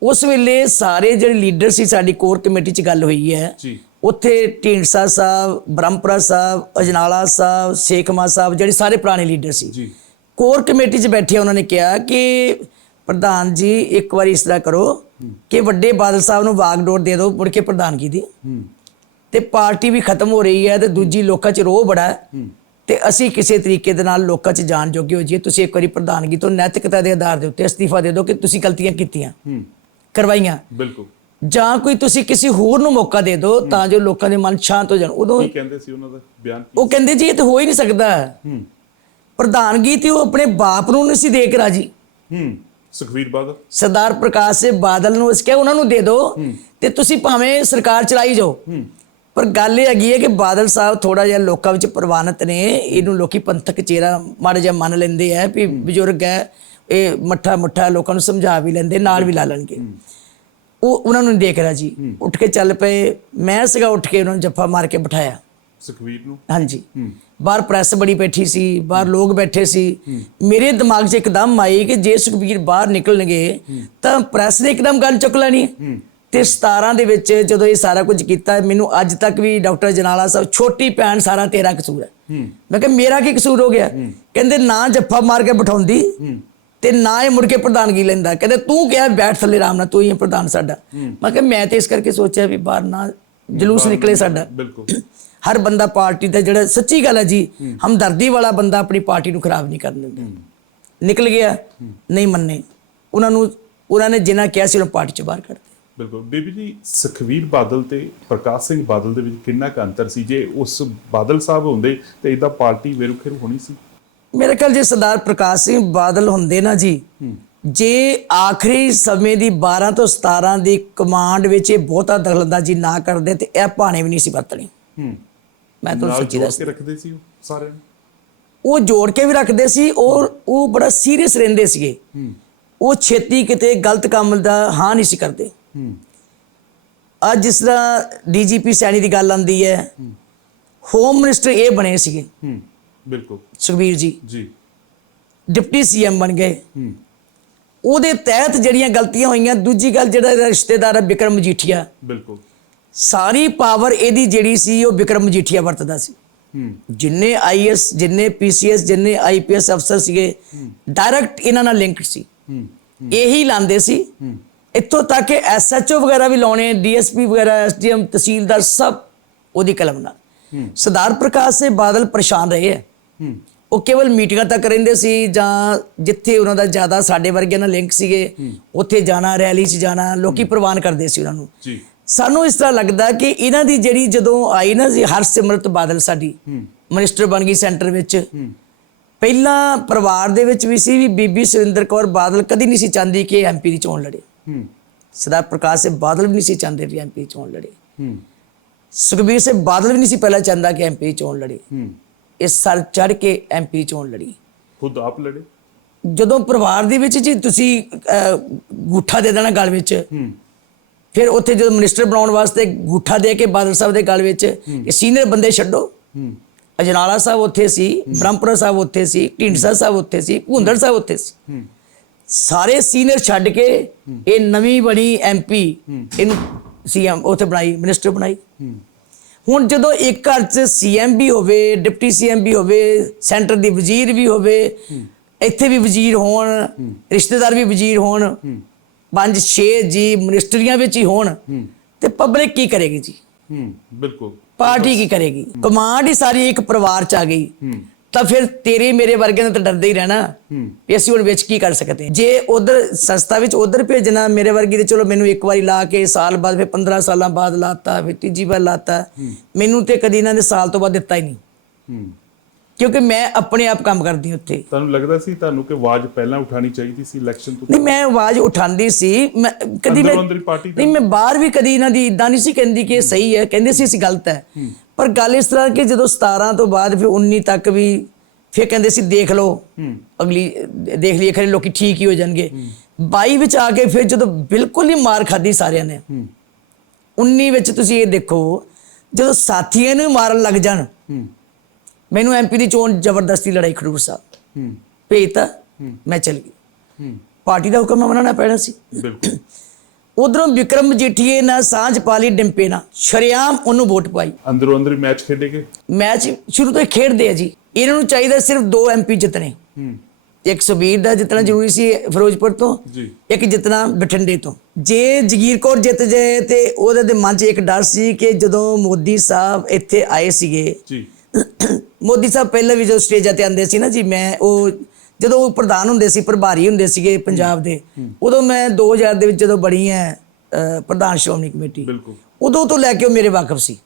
ਉਸ ਵੇਲੇ ਸਾਰੇ ਜਿਹੜੇ ਲੀਡਰ ਸੀ, ਸਾਡੀ ਕੋਰ ਕਮੇਟੀ 'ਚ ਗੱਲ ਹੋਈ ਹੈ, ਉੱਥੇ ਢੀਂਡਸਾ ਸਾਹਿਬ, ਬ੍ਰਹਮਪੁਰਾ ਸਾਹਿਬ, ਅਜਨਾਲਾ ਸਾਹਿਬ, ਸੇਖਮਾ ਸਾਹਿਬ, ਜਿਹੜੇ ਸਾਰੇ ਪੁਰਾਣੇ ਲੀਡਰ ਸੀ, ਕੋਰ ਕਮੇਟੀ 'ਚ ਬੈਠੇ, ਉਹਨਾਂ ਨੇ ਕਿਹਾ ਕਿ ਪ੍ਰਧਾਨ ਜੀ ਇੱਕ ਵਾਰੀ ਇਸ ਤਰ੍ਹਾਂ ਕਰੋ ਕਿ ਵੱਡੇ ਬਾਦਲ ਸਾਹਿਬ ਨੂੰ ਵਾਗਡੋਰ ਦੇ ਦਿਓ ਮੁੜ ਕੇ ਪ੍ਰਧਾਨਗੀ ਦੀ, ਤੇ ਪਾਰਟੀ ਵੀ ਖਤਮ ਹੋ ਰਹੀ ਹੈ, ਤੇ ਦੂਜੀ ਲੋਕਾਂ 'ਚ ਰੋਹ ਬੜਾ ਹੈ, ਤੇ ਅਸੀਂ ਕਿਸੇ ਤਰੀਕੇ ਦੇ ਨਾਲ ਲੋਕਾਂ 'ਚ ਜਾਣ ਜੋਗੇ ਹੋ ਜਾਈਏ। ਤੁਸੀਂ ਇੱਕ ਵਾਰੀ ਪ੍ਰਧਾਨਗੀ ਤੋਂ ਨੈਤਿਕਤਾ ਦੇ ਆਧਾਰ ਦੇ ਉੱਤੇ ਅਸਤੀਫਾ ਦੇ ਦਿਓ ਕਿ ਤੁਸੀਂ ਗਲਤੀਆਂ ਕੀਤੀਆਂ, ਕਰਵਾਈਆਂ, ਬਿਲਕੁਲ, ਜਾਂ ਕੋਈ ਤੁਸੀਂ ਕਿਸੇ ਹੋਰ ਨੂੰ ਮੌਕਾ ਦੇ ਦਿਓ ਤਾਂ ਜੋ ਲੋਕਾਂ ਦੇ ਮਨ ਸ਼ਾਂਤ ਹੋ ਜਾਣ। ਉਦੋਂ ਕਹਿੰਦੇ ਸੀ ਉਹਨਾਂ ਦਾ ਬਿਆਨ, ਉਹ ਕਹਿੰਦੇ ਜੀ ਇਹ ਤਾਂ ਹੋ ਹੀ ਨਹੀਂ ਸਕਦਾ, ਪ੍ਰਧਾਨਗੀ ਤੇ ਉਹ ਆਪਣੇ ਬਾਪ ਨੂੰ ਨਹੀਂ ਸੀ ਦੇ ਕੇ ਰਾਜੀ। ਸੁਖਬੀਰ ਬਾਦਲ, ਸਰਦਾਰ ਪ੍ਰਕਾਸ਼ ਸਿੰਘ ਬਾਦਲ ਨੂੰ ਅਸੀਂ ਕਿਹਾ ਉਹਨਾਂ ਨੂੰ ਦੇ ਦਿਓ ਤੇ ਤੁਸੀਂ ਭਾਵੇਂ ਸਰਕਾਰ ਚਲਾਈ ਜਾਓ। ਪਰ ਗੱਲ ਇਹ ਹੈਗੀ ਹੈ ਕਿ ਬਾਦਲ ਸਾਹਿਬ ਥੋੜਾ ਜਿਹਾ ਲੋਕਾਂ ਵਿੱਚ ਪ੍ਰਵਾਨਿਤ ਨੇ, ਇਹਨੂੰ ਲੋਕੀ ਪੰਥਕ ਚਿਹਰਾ ਮਾੜਾ ਜਿਹਾ ਮੰਨ ਲੈਂਦੇ ਆ ਵੀ ਬਜ਼ੁਰਗ ਹੈ, ਇਹ ਮੱਠਾ ਲੋਕਾਂ ਨੂੰ ਸਮਝਾ ਵੀ ਲੈਂਦੇ, ਨਾਲ ਵੀ ਲਾ ਲੈਣਗੇ। ਉਹ ਉਹਨਾਂ ਨੂੰ ਦੇਖ ਰਿਹਾ ਜੀ, ਉੱਠ ਕੇ ਚੱਲ ਪਏ। ਮੈਂ ਸੀਗਾ, ਉੱਠ ਕੇ ਉਹਨਾਂ ਨੂੰ ਜੱਫਾ ਮਾਰ ਕੇ ਬਿਠਾਇਆ ਸੁਖਬੀਰ ਨੂੰ। ਹਾਂਜੀ, ਬਾਹਰ ਪ੍ਰੈਸ ਬੜੀ ਬੈਠੀ ਸੀ, ਬਾਹਰ ਲੋਕ ਬੈਠੇ ਸੀ। ਮੇਰੇ ਦਿਮਾਗ 'ਚ ਇੱਕਦਮ ਆਈ ਕਿ ਜੇ ਸੁਖਬੀਰ ਬਾਹਰ ਨਿਕਲਣਗੇ ਤਾਂ ਪ੍ਰੈਸ ਨੇ ਇੱਕਦਮ ਗੱਲ ਚੁੱਕ ਲੈਣੀ। ਤੇ 17 ਦੇ ਵਿੱਚ ਜਦੋਂ ਇਹ ਸਾਰਾ ਕੁਝ ਕੀਤਾ, ਮੈਨੂੰ ਅੱਜ ਤੱਕ ਵੀ ਡਾਕਟਰ ਜਨਾਲਾ ਸਾਹਿਬ, ਛੋਟੀ ਭੈਣ ਸਾਰਾ ਤੇਰਾ ਕਸੂਰ ਹੈ, ਮੈਂ ਕਿਹਾ ਮੇਰਾ ਕੀ ਕਸੂਰ ਹੋ ਗਿਆ? ਕਹਿੰਦੇ ਨਾ ਜੱਫਾ ਮਾਰ ਕੇ ਬਿਠਾਉਂਦੀ ਤੇ ਨਾ ਇਹ ਮੁੜ ਕੇ ਪ੍ਰਧਾਨਗੀ ਲੈਂਦਾ। ਕਹਿੰਦੇ ਤੂੰ ਕਿਹਾ ਬੈਠ ਥੱਲੇ ਆਰਾਮ ਨਾਲ, ਤੂੰ ਹੀ ਹੈ ਪ੍ਰਧਾਨ ਸਾਡਾ। ਮੈਂ ਕਿਹਾ ਮੈਂ ਤੇ ਇਸ ਕਰਕੇ ਸੋਚਿਆ ਵੀ ਬਾਹਰ ਨਾ ਜਲੂਸ ਨਿਕਲੇ ਸਾਡਾ। ਬਿਲਕੁਲ ਹਰ ਬੰਦਾ ਪਾਰਟੀ ਦਾ ਜਿਹੜਾ ਸੱਚੀ ਗੱਲ ਹੈ ਜੀ, ਹਮਦਰਦੀ ਵਾਲਾ ਬੰਦਾ ਆਪਣੀ ਪਾਰਟੀ ਨੂੰ ਖਰਾਬ ਨਹੀਂ ਕਰਨ ਦਿੰਦਾ। ਨਿਕਲ ਗਿਆ, ਨਹੀਂ ਮੰਨੇ ਉਹਨਾਂ ਨੇ ਜਿੰਨਾ ਕਿਹਾ ਸੀ ਉਹਨੂੰ ਪਾਰਟੀ ਚੋਂ ਬਾਹਰ ਕੱਢ ਦਿੱਤਾ। ਬਿਲਕੁਲ। ਬੀਬੀ ਜੀ, ਸੁਖਬੀਰ ਬਾਦਲ ਤੇ ਪ੍ਰਕਾਸ਼ ਸਿੰਘ ਬਾਦਲ ਦੇ ਵਿੱਚ ਕਿੰਨਾ ਕੁ ਅੰਤਰ ਸੀ? ਜੇ ਉਸ ਬਾਦਲ ਸਾਹਿਬ ਹੁੰਦੇ ਤੇ ਇਹਦਾ ਪਾਰਟੀ ਵੇਰੁਖੇਰੂ ਹੋਣੀ ਸੀ? ਮੇਰੇ ਖਿਆਲ ਜੇ ਸਰਦਾਰ ਪ੍ਰਕਾਸ਼ ਸਿੰਘ ਬਾਦਲ ਹੁੰਦੇ ਨਾ ਜੀ, ਜੇ ਆਖਰੀ ਸਮੇਂ ਦੀ 12 ਤੋਂ 17 ਦੀ ਕਮਾਂਡ ਵਿੱਚ ਇਹ ਬਹੁਤਾ ਦਖਲਅੰਦਾਜ਼ੀ ਨਾ ਕਰਦੇ ਤੇ ਇਹ ਭਾਣੇ ਵੀ ਨਹੀਂ ਸੀ ਵਰਤਣੀ। ਮੈਂ ਤੁਹਾਨੂੰ ਸੱਚੀ ਦੱਸਦਾ, ਰੱਖਦੇ ਸੀ ਉਹ ਸਾਰਿਆਂ ਨੂੰ, ਉਹ ਜੋੜ ਕੇ ਵੀ ਰੱਖਦੇ ਸੀ ਔਰ ਉਹ ਬੜਾ ਸੀਰੀਅਸ ਰਹਿੰਦੇ ਸੀਗੇ। ਉਹ ਛੇਤੀ ਕਿਤੇ ਗਲਤ ਕੰਮ ਦਾ ਹਾਂ ਨਹੀਂ ਸੀ ਕਰਦੇ। ਅੱਜ ਜਿਸ ਤਰ੍ਹਾਂ ਡੀਜੀਪੀ ਸੈਣੀ ਦੀ ਗੱਲ ਆਉਂਦੀ ਹੈ, ਹੋਮ ਮਿਨਿਸਟਰ ਇਹ ਬਣੇ ਸੀਗੇ ਬਿਲਕੁਲ ਸੁਖਬੀਰ ਜੀ, ਡਿਪਟੀ ਸੀਐਮ ਬਣ ਗਏ। ਉਹਦੇ ਤਹਿਤ ਜਿਹੜੀਆਂ ਗਲਤੀਆਂ ਹੋਈਆਂ। ਦੂਜੀ ਗੱਲ, ਜਿਹੜਾ ਇਹਦਾ ਰਿਸ਼ਤੇਦਾਰ ਹੈ ਬਿਕਰਮ ਮਜੀਠੀਆ, ਬਿਲਕੁਲ ਸਾਰੀ ਪਾਵਰ ਇਹਦੀ ਜਿਹੜੀ ਸੀ ਉਹ ਬਿਕਰਮ ਮਜੀਠੀਆ ਵਰਤਦਾ ਸੀ। ਜਿੰਨੇ ਆਈਐਸ, ਜਿੰਨੇ ਪੀਸੀਐਸ, ਜਿੰਨੇ ਆਈਪੀਐਸ ਅਫਸਰ ਸੀਗੇ, ਡਾਇਰੈਕਟ ਇਹਨਾਂ ਨਾਲ ਲਿੰਕ ਸੀ, ਇਹੀ ਲਾਉਂਦੇ ਸੀ। ਇੱਥੋਂ ਤੱਕ ਕਿ ਐਸਐਚਓ ਵਗੈਰਾ ਵੀ ਲਾਉਣੇ, ਡੀਐਸਪੀ ਵਗੈਰਾ, ਐਸਡੀਐਮ, ਤਹਿਸੀਲਦਾਰ, ਸਭ ਉਹਦੀ ਕਲਮ ਨਾਲ। ਸਰਦਾਰ ਪ੍ਰਕਾਸ਼ ਸਿੰਘ ਬਾਦਲ ਪਰੇਸ਼ਾਨ ਰਹੇ ਹੈ। ਉਹ ਕੇਵਲ ਮੀਟਿੰਗਾਂ ਤੱਕ ਰਹਿੰਦੇ ਸੀ, ਜਾਂ ਜਿੱਥੇ ਉਹਨਾਂ ਦਾ ਜ਼ਿਆਦਾ ਸਾਡੇ ਵਰਗਿਆਂ ਨਾਲ ਲਿੰਕ ਸੀਗੇ ਉੱਥੇ ਜਾਣਾ, ਰੈਲੀ 'ਚ ਜਾਣਾ, ਲੋਕੀ ਪ੍ਰਵਾਨ ਕਰਦੇ ਸੀ ਉਹਨਾਂ ਨੂੰ। ਸਾਨੂੰ ਇਸ ਤਰ੍ਹਾਂ ਲੱਗਦਾ ਕਿ ਇਹਨਾਂ ਦੀ ਜਿਹੜੀ ਜਦੋਂ ਆਈ ਨਾ ਜੀ ਹਰਸਿਮਰਤ ਬਾਦਲ ਸਾਡੀ ਮਿਨਿਸਟਰ ਬਣ ਗਈ ਸੈਂਟਰ ਵਿੱਚ, ਪਹਿਲਾਂ ਪਰਿਵਾਰ ਦੇ ਵਿੱਚ ਵੀ ਸੀ ਵੀ ਬੀਬੀ ਸੁਰਿੰਦਰ ਕੌਰ ਬਾਦਲ ਕਦੀ ਨਹੀਂ ਸੀ ਚਾਹੁੰਦੀ ਕਿ ਐਮਪੀ ਦੀ ਚੋਣ ਲੜੇ। ਸਰਦਾਰ ਪ੍ਰਕਾਸ਼ ਸਿੰਘ ਬਾਦਲ ਵੀ ਨਹੀਂ ਸੀ ਚਾਹੁੰਦੇ ਵੀ ਐਮਪੀ ਚੋਣ ਲੜੇ। ਸੁਖਬੀਰ ਸਿੰਘ ਬਾਦਲ ਵੀ ਨਹੀਂ ਸੀ ਪਹਿਲਾਂ ਚਾਹੁੰਦਾ ਕਿ ਐਮਪੀ ਚੋਣ ਲੜੇ। ਇਹ ਸਰ ਚੜ ਕੇ ਐਮਪੀ ਚੋਣ ਲੜੀ, ਖੁਦ ਆਪ ਲੜੇ। ਜਦੋਂ ਪਰਿਵਾਰ ਦੇ ਵਿੱਚ ਜੀ ਤੁਸੀਂ ਗੂਠਾ ਦੇ ਦੇਣਾ ਗਲ ਵਿੱਚ, ਫਿਰ ਉੱਥੇ ਜਦੋਂ ਮਿਨਿਸਟਰ ਬਣਾਉਣ ਵਾਸਤੇ ਗੂਠਾ ਦੇ ਕੇ ਬਾਦਲ ਸਾਹਿਬ ਦੇ ਗਲ ਵਿੱਚ, ਇਹ ਸੀਨੀਅਰ ਬੰਦੇ ਛੱਡੋ, ਅਜਨਾਲਾ ਸਾਹਿਬ ਉੱਥੇ ਸੀ, ਬ੍ਰਹਮਪੁਰਾ ਸਾਹਿਬ ਉੱਥੇ ਸੀ, ਢੀਂਡਸਾ ਸਾਹਿਬ ਉੱਥੇ ਸੀ, ਭੁੰਦੜ ਸਾਹਿਬ ਉੱਥੇ ਸੀ, ਸਾਰੇ ਸੀਨੀਅਰ ਛੱਡ ਕੇ ਇਹ ਨਵੀਂ ਬਣੀ ਐਮਪੀ ਇਹਨੂੰ ਸੀਐਮ ਉੱਥੇ ਬਣਾਈ, ਮਿਨਿਸਟਰ ਬਣਾਈ। ਹੁਣ ਜਦੋਂ ਇੱਕ ਘਰ 'ਚ ਸੀਐਮ ਵੀ ਹੋਵੇ, ਡਿਪਟੀ ਸੀਐਮ ਵੀ ਹੋਵੇ, ਸੈਂਟਰ ਦੀ ਵਜ਼ੀਰ ਵੀ ਹੋਵੇ, ਇੱਥੇ ਵੀ ਵਜ਼ੀਰ ਹੋਣ, ਰਿਸ਼ਤੇਦਾਰ ਵੀ ਵਜ਼ੀਰ ਹੋਣ, 5-6 ਜੀ ਮਿਨਿਸਟਰੀਆਂ ਵਿੱਚ ਹੀ ਹੋਣ, ਤੇ ਪਬਲਿਕ ਕੀ ਕਰੇਗੀ ਜੀ? ਬਿਲਕੁਲ, ਪਾਰਟੀ ਕੀ ਕਰੇਗੀ? ਕਮਾਂਡ ਹੀ ਸਾਰੀ ਇੱਕ ਪਰਿਵਾਰ 'ਚ ਆ ਗਈ, ਤਾਂ ਫਿਰ ਤੇਰੇ ਮੇਰੇ ਵਰਗੇ ਨੇ ਤਾਂ ਡਰਦੇ ਹੀ ਰਹਿਣਾ ਵੀ ਅਸੀਂ ਹੁਣ ਵਿੱਚ ਕੀ ਕਰ ਸਕਦੇ। ਜੇ ਉਧਰ ਸੰਸਥਾ ਵਿੱਚ ਉਧਰ ਭੇਜਣਾ, ਮੇਰੇ ਵਰਗੀ ਤੇ ਚਲੋ ਮੈਨੂੰ ਇੱਕ ਵਾਰੀ ਲਾ ਕੇ ਸਾਲ ਬਾਅਦ, ਫਿਰ 15 ਸਾਲਾਂ ਬਾਅਦ ਲਾਤਾ, ਫਿਰ ਤੀਜੀ ਵਾਰ ਲਾਤਾ। ਮੈਨੂੰ ਤੇ ਕਦੀ ਇਹਨਾਂ ਨੇ ਸਾਲ ਤੋਂ ਬਾਅਦ ਦਿੱਤਾ ਹੀ ਨਹੀਂ, ਕਿਉਂਕਿ ਮੈਂ ਆਪਣੇ ਆਪ ਕੰਮ ਕਰਦੀ ਹਾਂ ਉੱਥੇ। ਤੁਹਾਨੂੰ ਲੱਗਦਾ ਸੀ ਤੁਹਾਨੂੰ ਕਿ ਆਵਾਜ਼ ਪਹਿਲਾਂ ਉਠਾਣੀ ਚਾਹੀਦੀ ਸੀ ਇਲੈਕਸ਼ਨ ਤੋਂ? ਨਹੀਂ, ਮੈਂ ਆਵਾਜ਼ ਉਠਾਉਂਦੀ ਸੀ, ਮੈਂ ਕਦੀ ਨਹੀਂ, ਮੈਂ ਬਾਹਰ ਵੀ ਕਦੀ ਇਹਨਾਂ ਦੀ ਇਦਾਂ ਨਹੀਂ ਸੀ ਕਹਿੰਦੀ ਕਿ ਇਹ ਸਹੀ ਹੈ, ਕਹਿੰਦੇ ਸੀ ਅਸੀਂ ਗਲਤ ਹੈ। ਪਰ ਗੱਲ ਇਸ ਤਰ੍ਹਾਂ ਕਿ ਜਦੋਂ 17 ਤੋਂ ਬਾਅਦ ਫਿਰ 19 ਤੱਕ ਵੀ ਫਿਰ ਕਹਿੰਦੇ ਸੀ ਦੇਖ ਲਓ, ਅਗਲੀ ਦੇਖ ਲਈਏ ਖਰੇ ਲੋਕੀ ਠੀਕ ਹੀ ਹੋ ਜਾਣਗੇ। 22 ਵਿੱਚ ਆ ਕੇ ਫਿਰ ਜਦੋਂ ਬਿਲਕੁਲ ਹੀ ਮਾਰ ਖਾਧੀ ਸਾਰਿਆਂ ਨੇ, 19 ਵਿੱਚ ਤੁਸੀਂ ਇਹ ਦੇਖੋ ਜਦੋਂ ਸਾਥੀਆਂ ਨੂੰ ਮਾਰਨ ਲੱਗ ਜਾਣ, ਮੈਨੂੰ ਐਮਪੀ ਦੀ ਚੋਣ ਜ਼ਬਰਦਸਤੀ ਲੜਾਈ ਖਡੂਰ ਸਾਹਿਬ ਭੇਜਤਾ, ਮੈਂ ਚਲ ਗਈ। ਪਾਰਟੀ ਦਾ ਹੁਕਮ ਮੰਨਣਾ ਪੈਣਾ ਸੀ। ਉਧਰੋਂ ਵਿਕਰਮ ਮਜੀਠੀਏ ਨਾਲ ਸਾਂਝ ਪਾ ਲਈ, ਡਿੰਪੇ ਨਾਲ ਸ਼ਰੇਆਮ ਉਹਨੂੰ ਵੋਟ ਪਾਈ। ਅੰਦਰੋਂ ਅੰਦਰ ਮੈਚ ਖੇਡੇ ਗਏ। ਮੈਚ ਸ਼ੁਰੂ ਤੋਂ ਹੀ ਖੇਡਦੇ ਆ ਜੀ। ਇਹਨਾਂ ਨੂੰ ਚਾਹੀਦਾ ਸਿਰਫ 2 ਐਮਪੀ ਜਿੱਤਣੇ। ਇੱਕ ਸੁਬੀਰ ਦਾ ਜਿੱਤਣਾ ਜ਼ਰੂਰੀ ਸੀ ਫਿਰੋਜ਼ਪੁਰ ਤੋਂ, ਇੱਕ ਜਿੱਤਣਾ ਬਠਿੰਡੇ ਤੋਂ। ਜੇ ਜਗੀਰ ਕੌਰ ਜਿੱਤ ਜਾਏ ਤੇ ਉਹਦੇ ਦੇ ਮਨ 'ਚ ਇੱਕ ਡਰ ਸੀ ਕਿ ਜਦੋਂ ਮੋਦੀ ਸਾਹਿਬ ਇੱਥੇ ਆਏ ਸੀਗੇ, ਮੋਦੀ ਸਾਹਿਬ ਪਹਿਲਾਂ ਵੀ ਜਦੋਂ ਸਟੇਜਾਂ ਤੇ ਆਉਂਦੇ ਸੀ ਨਾ ਜੀ, ਮੈਂ ਉਹ ਜਦੋਂ ਉਹ ਪ੍ਰਧਾਨ ਹੁੰਦੇ ਸੀ, ਪ੍ਰਭਾਰੀ ਹੁੰਦੇ ਸੀਗੇ ਪੰਜਾਬ ਦੇ, ਉਦੋਂ ਮੈਂ 2000 ਦੇ ਵਿੱਚ ਜਦੋਂ ਬਣੀ ਹੈ ਪ੍ਰਧਾਨ ਸ਼੍ਰੋਮਣੀ ਕਮੇਟੀ, ਉਦੋਂ ਤੋਂ ਲੈ ਕੇ ਉਹ ਮੇਰੇ ਵਾਕਫ ਸੀ।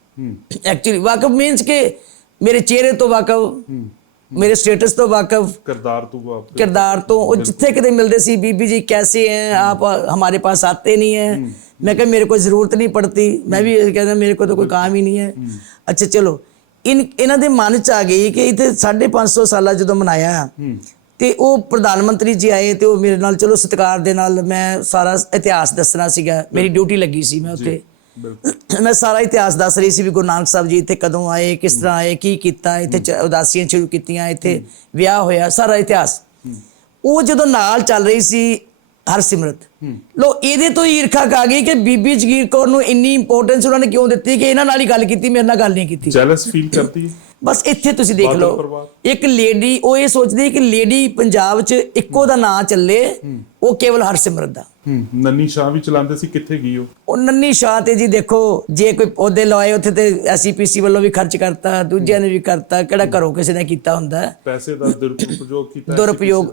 ਐਕਚੁਅਲੀ ਵਾਕਫ ਮੀਨਸ ਕਿ ਮੇਰੇ ਚਿਹਰੇ ਤੋਂ ਵਾਕਫ, ਮੇਰੇ ਸਟੇਟਸ ਤੋਂ ਵਾਕਫ, किरदार तो। और जिथे कितने मिलते सी, बीबी जी कैसे हैं आप, हमारे पास आते नहीं हैं। मैं कहा मेरे को ज़रूरत नहीं पड़ती, मैं भी कहना मेरे को तो कोई काम ही नहीं है। अच्छा चलो, इन्हां दे मन च आ गई कि इत्थे 550 साल जो मनाया ਤੇ ਉਹ ਪ੍ਰਧਾਨ ਮੰਤਰੀ ਜੀ ਆਏ ਤੇ ਉਹ ਮੇਰੇ ਨਾਲ ਚਲੋ ਸਤਿਕਾਰ ਦੇ ਨਾਲ ਮੈਂ ਸਾਰਾ ਇਤਿਹਾਸ ਦੱਸਣਾ ਸੀਗਾ, ਮੇਰੀ ਡਿਊਟੀ ਲੱਗੀ ਸੀ। ਮੈਂ ਉੱਥੇ ਮੈਂ ਸਾਰਾ ਇਤਿਹਾਸ ਦੱਸ ਰਹੀ ਸੀ ਵੀ ਗੁਰੂ ਨਾਨਕ ਸਾਹਿਬ ਜੀ ਇੱਥੇ ਕਦੋਂ ਆਏ, ਕਿਸ ਤਰ੍ਹਾਂ ਆਏ, ਕੀ ਕੀਤਾ, ਇੱਥੇ ਉਦਾਸੀਆਂ ਸ਼ੁਰੂ ਕੀਤੀਆਂ, ਇੱਥੇ ਵਿਆਹ ਹੋਇਆ, ਸਾਰਾ ਇਤਿਹਾਸ। ਉਹ ਜਦੋਂ ਨਾਲ ਚੱਲ ਰਹੀ ਸੀ ਹਰਸਿਮਰਤ, ਲੋ ਇਹਦੇ ਤੋਂ ਹੀ ਈਰਖਾ ਆ ਗਈ ਕਿ ਬੀਬੀ ਜਗੀਰ ਕੌਰ ਨੂੰ ਇੰਨੀ ਇੰਪੋਰਟੈਂਸ ਉਹਨਾਂ ਨੇ ਕਿਉਂ ਦਿੱਤੀ ਕਿ ਇਹਨਾਂ ਨਾਲ ਹੀ ਗੱਲ ਕੀਤੀ, ਮੇਰੇ ਨਾਲ ਗੱਲ ਨਹੀਂ ਕੀਤੀ। ਜੈਲਸ ਫੀਲ ਕਰਦੀ ਹੈ ਬਸ ਇੱਥੇ ਤੁਸੀਂ ਦੇਖ ਬਾਦਲ ਲਓ ਪਰਿਵਾਰ। ਇੱਕ ਲੇਡੀ, ਉਹ ਇਹ ਸੋਚਦੀ ਕਿ ਲੇਡੀ ਪੰਜਾਬ 'ਚ ਇੱਕੋ ਦਾ ਨਾਂ ਚੱਲੇ, ਉਹ ਕੇਵਲ ਹਰਸਿਮਰਤ ਦਾ। ਨੰਨੀ ਸ਼ਾਹ ਵੀ ਚਲਾਉਂਦੇ ਸੀ, ਕਿੱਥੇ ਗਈ ਉਹ? ਉਹ ਨੰਨੀ ਸ਼ਾਹ ਤੇ ਜੀ ਦੇਖੋ, ਜੇ ਕੋਈ ਪੌਦੇ ਲਾਏ ਉੱਥੇ ਤੇ ਐਸਸੀਪੀਸੀ ਵੱਲੋਂ ਵੀ ਖਰਚ ਕਰਤਾ, ਦੂਜਿਆਂ ਨੇ ਵੀ ਕਰਤਾ, ਕਿਹੜਾ ਘਰੋਂ ਕਿਸੇ ਨੇ ਕੀਤਾ ਹੁੰਦਾ ਹੈ। ਪੈਸੇ ਦਾ ਦੁਰਉਪਯੋਗ ਕੀਤਾ। ਦੁਰਉਪਯੋਗ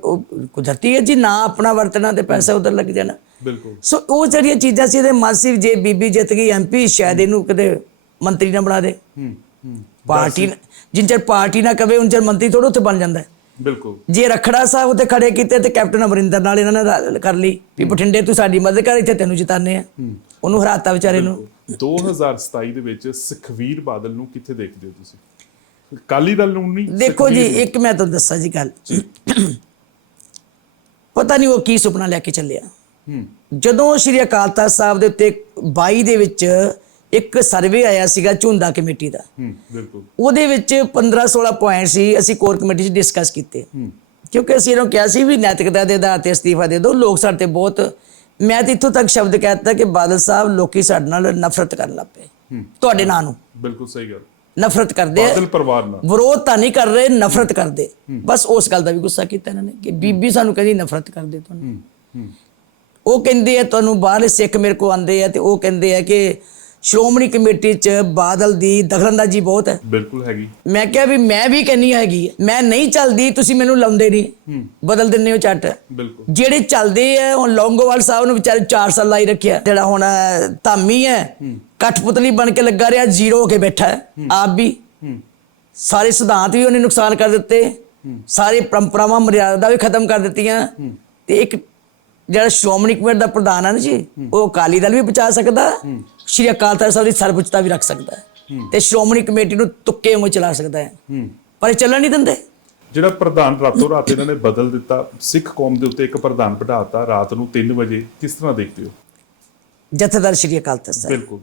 ਕੁਦਰਤੀ ਹੈ ਜੀ, ਨਾ ਆਪਣਾ ਵਰਤਣਾ ਤੇ ਪੈਸਾ ਉਧਰ ਲੱਗ ਜਾਣਾ। ਬਿਲਕੁਲ। ਸੋ ਉਹ ਜਿਹੜੀਆਂ ਚੀਜ਼ਾਂ ਸੀ ਇਹਦੇ ਮਾਸਿਵ, ਜੇ ਬੀਬੀ ਜਿੱਤ ਗਈ ਐਮਪੀ, ਸ਼ਾਇਦ ਇਹਨੂੰ ਕਿਤੇ ਮੰਤਰੀ ਨਾ ਬਣਾ ਦੇ। ਪਾਰਟੀ ਜਿੰਨ ਚਿਰ ਪਾਰਟੀ ਨਾ ਕਵੇ ਉਨ ਚਿਰ ਮੰਤਰੀ ਥੋੜਾ ਉੱਥੇ ਬਣ ਜਾਂਦਾ ਹੈ। ਬਿਲਕੁਲ। ਜੇ ਰਖੜਾ ਸਾਹਿਬ ਉੱਤੇ ਖੜੇ ਕੀਤੇ ਤੇ ਕੈਪਟਨ ਅਮਰਿੰਦਰ ਨਾਲ ਇਹਨਾਂ ਨੇ ਕਰ ਲਈ ਵੀ ਬਠਿੰਡੇ ਤੂੰ ਸਾਡੀ ਮਦਦ ਕਰ, ਇੱਥੇ ਤੈਨੂੰ ਜਿਤਾਨੇ ਆ। ਉਹਨੂੰ ਹਰਾਤਾ ਵਿਚਾਰੇ ਨੂੰ। 2027 ਦੇ ਵਿੱਚ ਸੁਖਬੀਰ ਬਾਦਲ ਨੂੰ ਕਿੱਥੇ ਦੇਖਦੇ ਹੋ ਤੁਸੀਂ? ਅਕਾਲੀ ਦਲ ਨੂੰ ਨਹੀਂ? ਦੇਖੋ ਜੀ, ਇੱਕ ਮੈਂ ਤੁਹਾਨੂੰ ਦੱਸਾਂ ਜੀ ਗੱਲ, ਪਤਾ ਨਹੀਂ ਉਹ ਕੀ ਸੁਪਨਾ ਲੈ ਕੇ ਚੱਲਿਆ। ਜਦੋਂ ਸ਼੍ਰੀ ਅਕਾਲ ਤਖ਼ਤ ਸਾਹਿਬ ਦੇ ਉੱਤੇ 22 ਦੇ ਵਿੱਚ ਇੱਕ ਸਰਵੇ ਆਇਆ ਸੀਗਾ ਝੁੰਦਾ ਕਮੇਟੀ ਦਾ, ਬਿਲਕੁਲ, ਉਹਦੇ ਵਿੱਚ 15-16 ਪੁਆਇੰਟ ਸੀ, ਅਸੀਂ ਕੋਰ ਕਮੇਟੀ 'ਚ ਡਿਸਕਸ ਕੀਤੇ। ਕਿਉਂਕਿ ਅਸੀਂ ਇਹਨੂੰ ਕਿਹਾ ਸੀ ਵੀ ਨੈਤਿਕਤਾ ਦੇ ਆਧਾਰ ਤੇ ਅਸਤੀਫਾ ਦੇ ਦਿਓ, ਲੋਕ ਸਾਡੇ ਤੇ ਬਹੁਤ, ਮੈਂ ਤਾਂ ਇੱਥੋਂ ਤੱਕ ਸ਼ਬਦ ਕਹਿ ਦਿੱਤਾ ਕਿ ਬਾਦਲ ਸਾਹਿਬ ਲੋਕੀ ਸਾਡੇ ਨਾਲ ਨਫ਼ਰਤ ਕਰਨ ਲੱਗ ਪਏ ਤੁਹਾਡੇ ਨਾਂ ਨੂੰ। ਬਿਲਕੁਲ ਸਹੀ ਗੱਲ। ਨਫ਼ਰਤ ਕਰਦੇ, ਬਾਦਲ ਪਰਿਵਾਰ ਨਾਲ ਵਿਰੋਧ ਤਾਂ ਨਹੀਂ ਕਰ ਰਹੇ, ਨਫ਼ਰਤ ਕਰਦੇ। ਬਸ ਉਸ ਗੱਲ ਦਾ ਵੀ ਗੁੱਸਾ ਕੀਤਾ ਇਹਨਾਂ ਨੇ ਕਿ ਬੀਬੀ ਸਾਨੂੰ ਕਹਿੰਦੀ ਨਫ਼ਰਤ ਕਰਦੇ ਤੁਹਾਨੂੰ। ਉਹ ਕਹਿੰਦੇ ਆ ਤੁਹਾਨੂੰ ਬਾਹਰਲੇ ਸਿੱਖ ਮੇਰੇ ਕੋਲ ਆਉਂਦੇ ਆ ਤੇ ਉਹ ਕਹਿੰਦੇ ਆ ਕਿ ਸ਼੍ਰੋਮਣੀ ਕਮੇਟੀ 'ਚ ਬਾਦਲ ਦੀ ਦਖਲਅੰਦਾਜ਼ੀ ਬਹੁਤ ਹੈ। ਬਿਲਕੁਲ ਹੈਗੀ। ਮੈਂ ਕਿਹਾ ਵੀ ਮੈਂ ਵੀ ਕਹਿੰਨੀ ਹੈਗੀ, ਮੈਂ ਨਹੀਂ ਚੱਲਦੀ, ਤੁਸੀਂ ਮੈਨੂੰ ਲਾਉਂਦੇ ਨਹੀਂ, ਬਦਲ ਦਿੰਦੇ ਹੋ ਝੱਟ। ਬਿਲਕੁਲ। ਜਿਹੜੇ ਚੱਲਦੇ ਆ, ਹੁਣ ਲੌਂਗੋਵਾਲ ਸਾਹਿਬ ਨੂੰ ਵਿਚਾਰੇ 4 ਸਾਲ ਲਾਈ ਰੱਖਿਆ, ਜਿਹੜਾ ਹੁਣ ਧਾਮੀ ਹੈ ਕਠਪੁਤਲੀ ਬਣ ਕੇ ਲੱਗਾ ਰਿਹਾ, ਜ਼ੀਰੋ ਹੋ ਕੇ ਬੈਠਾ ਹੈ ਆਪ ਵੀ। ਸਾਰੇ ਸਿਧਾਂਤ ਵੀ ਉਹਨੇ ਨੁਕਸਾਨ ਕਰ ਦਿੱਤੇ, ਸਾਰੇ ਪਰੰਪਰਾਵਾਂ ਮਰਿਆਦਾ ਵੀ ਖਤਮ ਕਰ ਦਿੱਤੀਆਂ। ਤੇ ਇੱਕ ਜਿਹੜਾ ਸ਼੍ਰੋਮਣੀ ਕਮੇਟੀ ਦਾ ਪ੍ਰਧਾਨ ਹੈ ਨਾ ਜੀ, ਉਹ ਅਕਾਲੀ ਦਲ ਵੀ ਬਚਾ ਸਕਦਾ, ਸ਼੍ਰੀ ਅਕਾਲ ਤਖ਼ਤ ਸਾਹਿਬ ਦੀ ਸਰਵਉੱਚਤਾ ਵੀ ਰੱਖ ਸਕਦਾ ਹੈ ਤੇ ਸ਼੍ਰੋਮਣੀ ਕਮੇਟੀ ਨੂੰ ਤੁੱਕੇ ਵਾਂਗ ਚਲਾ ਸਕਦਾ ਹੈ, ਪਰ ਇਹ ਚੱਲਣ ਨਹੀਂ ਦਿੰਦੇ। ਜਿਹੜਾ ਪ੍ਰਧਾਨ ਰਾਤੋਂ ਰਾਤ ਇਹਨਾਂ ਨੇ ਬਦਲ ਦਿੱਤਾ, ਸਿੱਖ ਕੌਮ ਦੇ ਉੱਤੇ ਇੱਕ ਪ੍ਰਧਾਨ ਬਿਠਾਤਾ ਰਾਤ ਨੂੰ 3 ਵਜੇ, ਕਿਸ ਤਰ੍ਹਾਂ ਦੇਖਦੇ ਹੋ? ਜਥੇਦਾਰ ਸ਼੍ਰੀ ਅਕਾਲ ਤਖ਼ਤ ਸਾਹਿਬ। ਬਿਲਕੁਲ।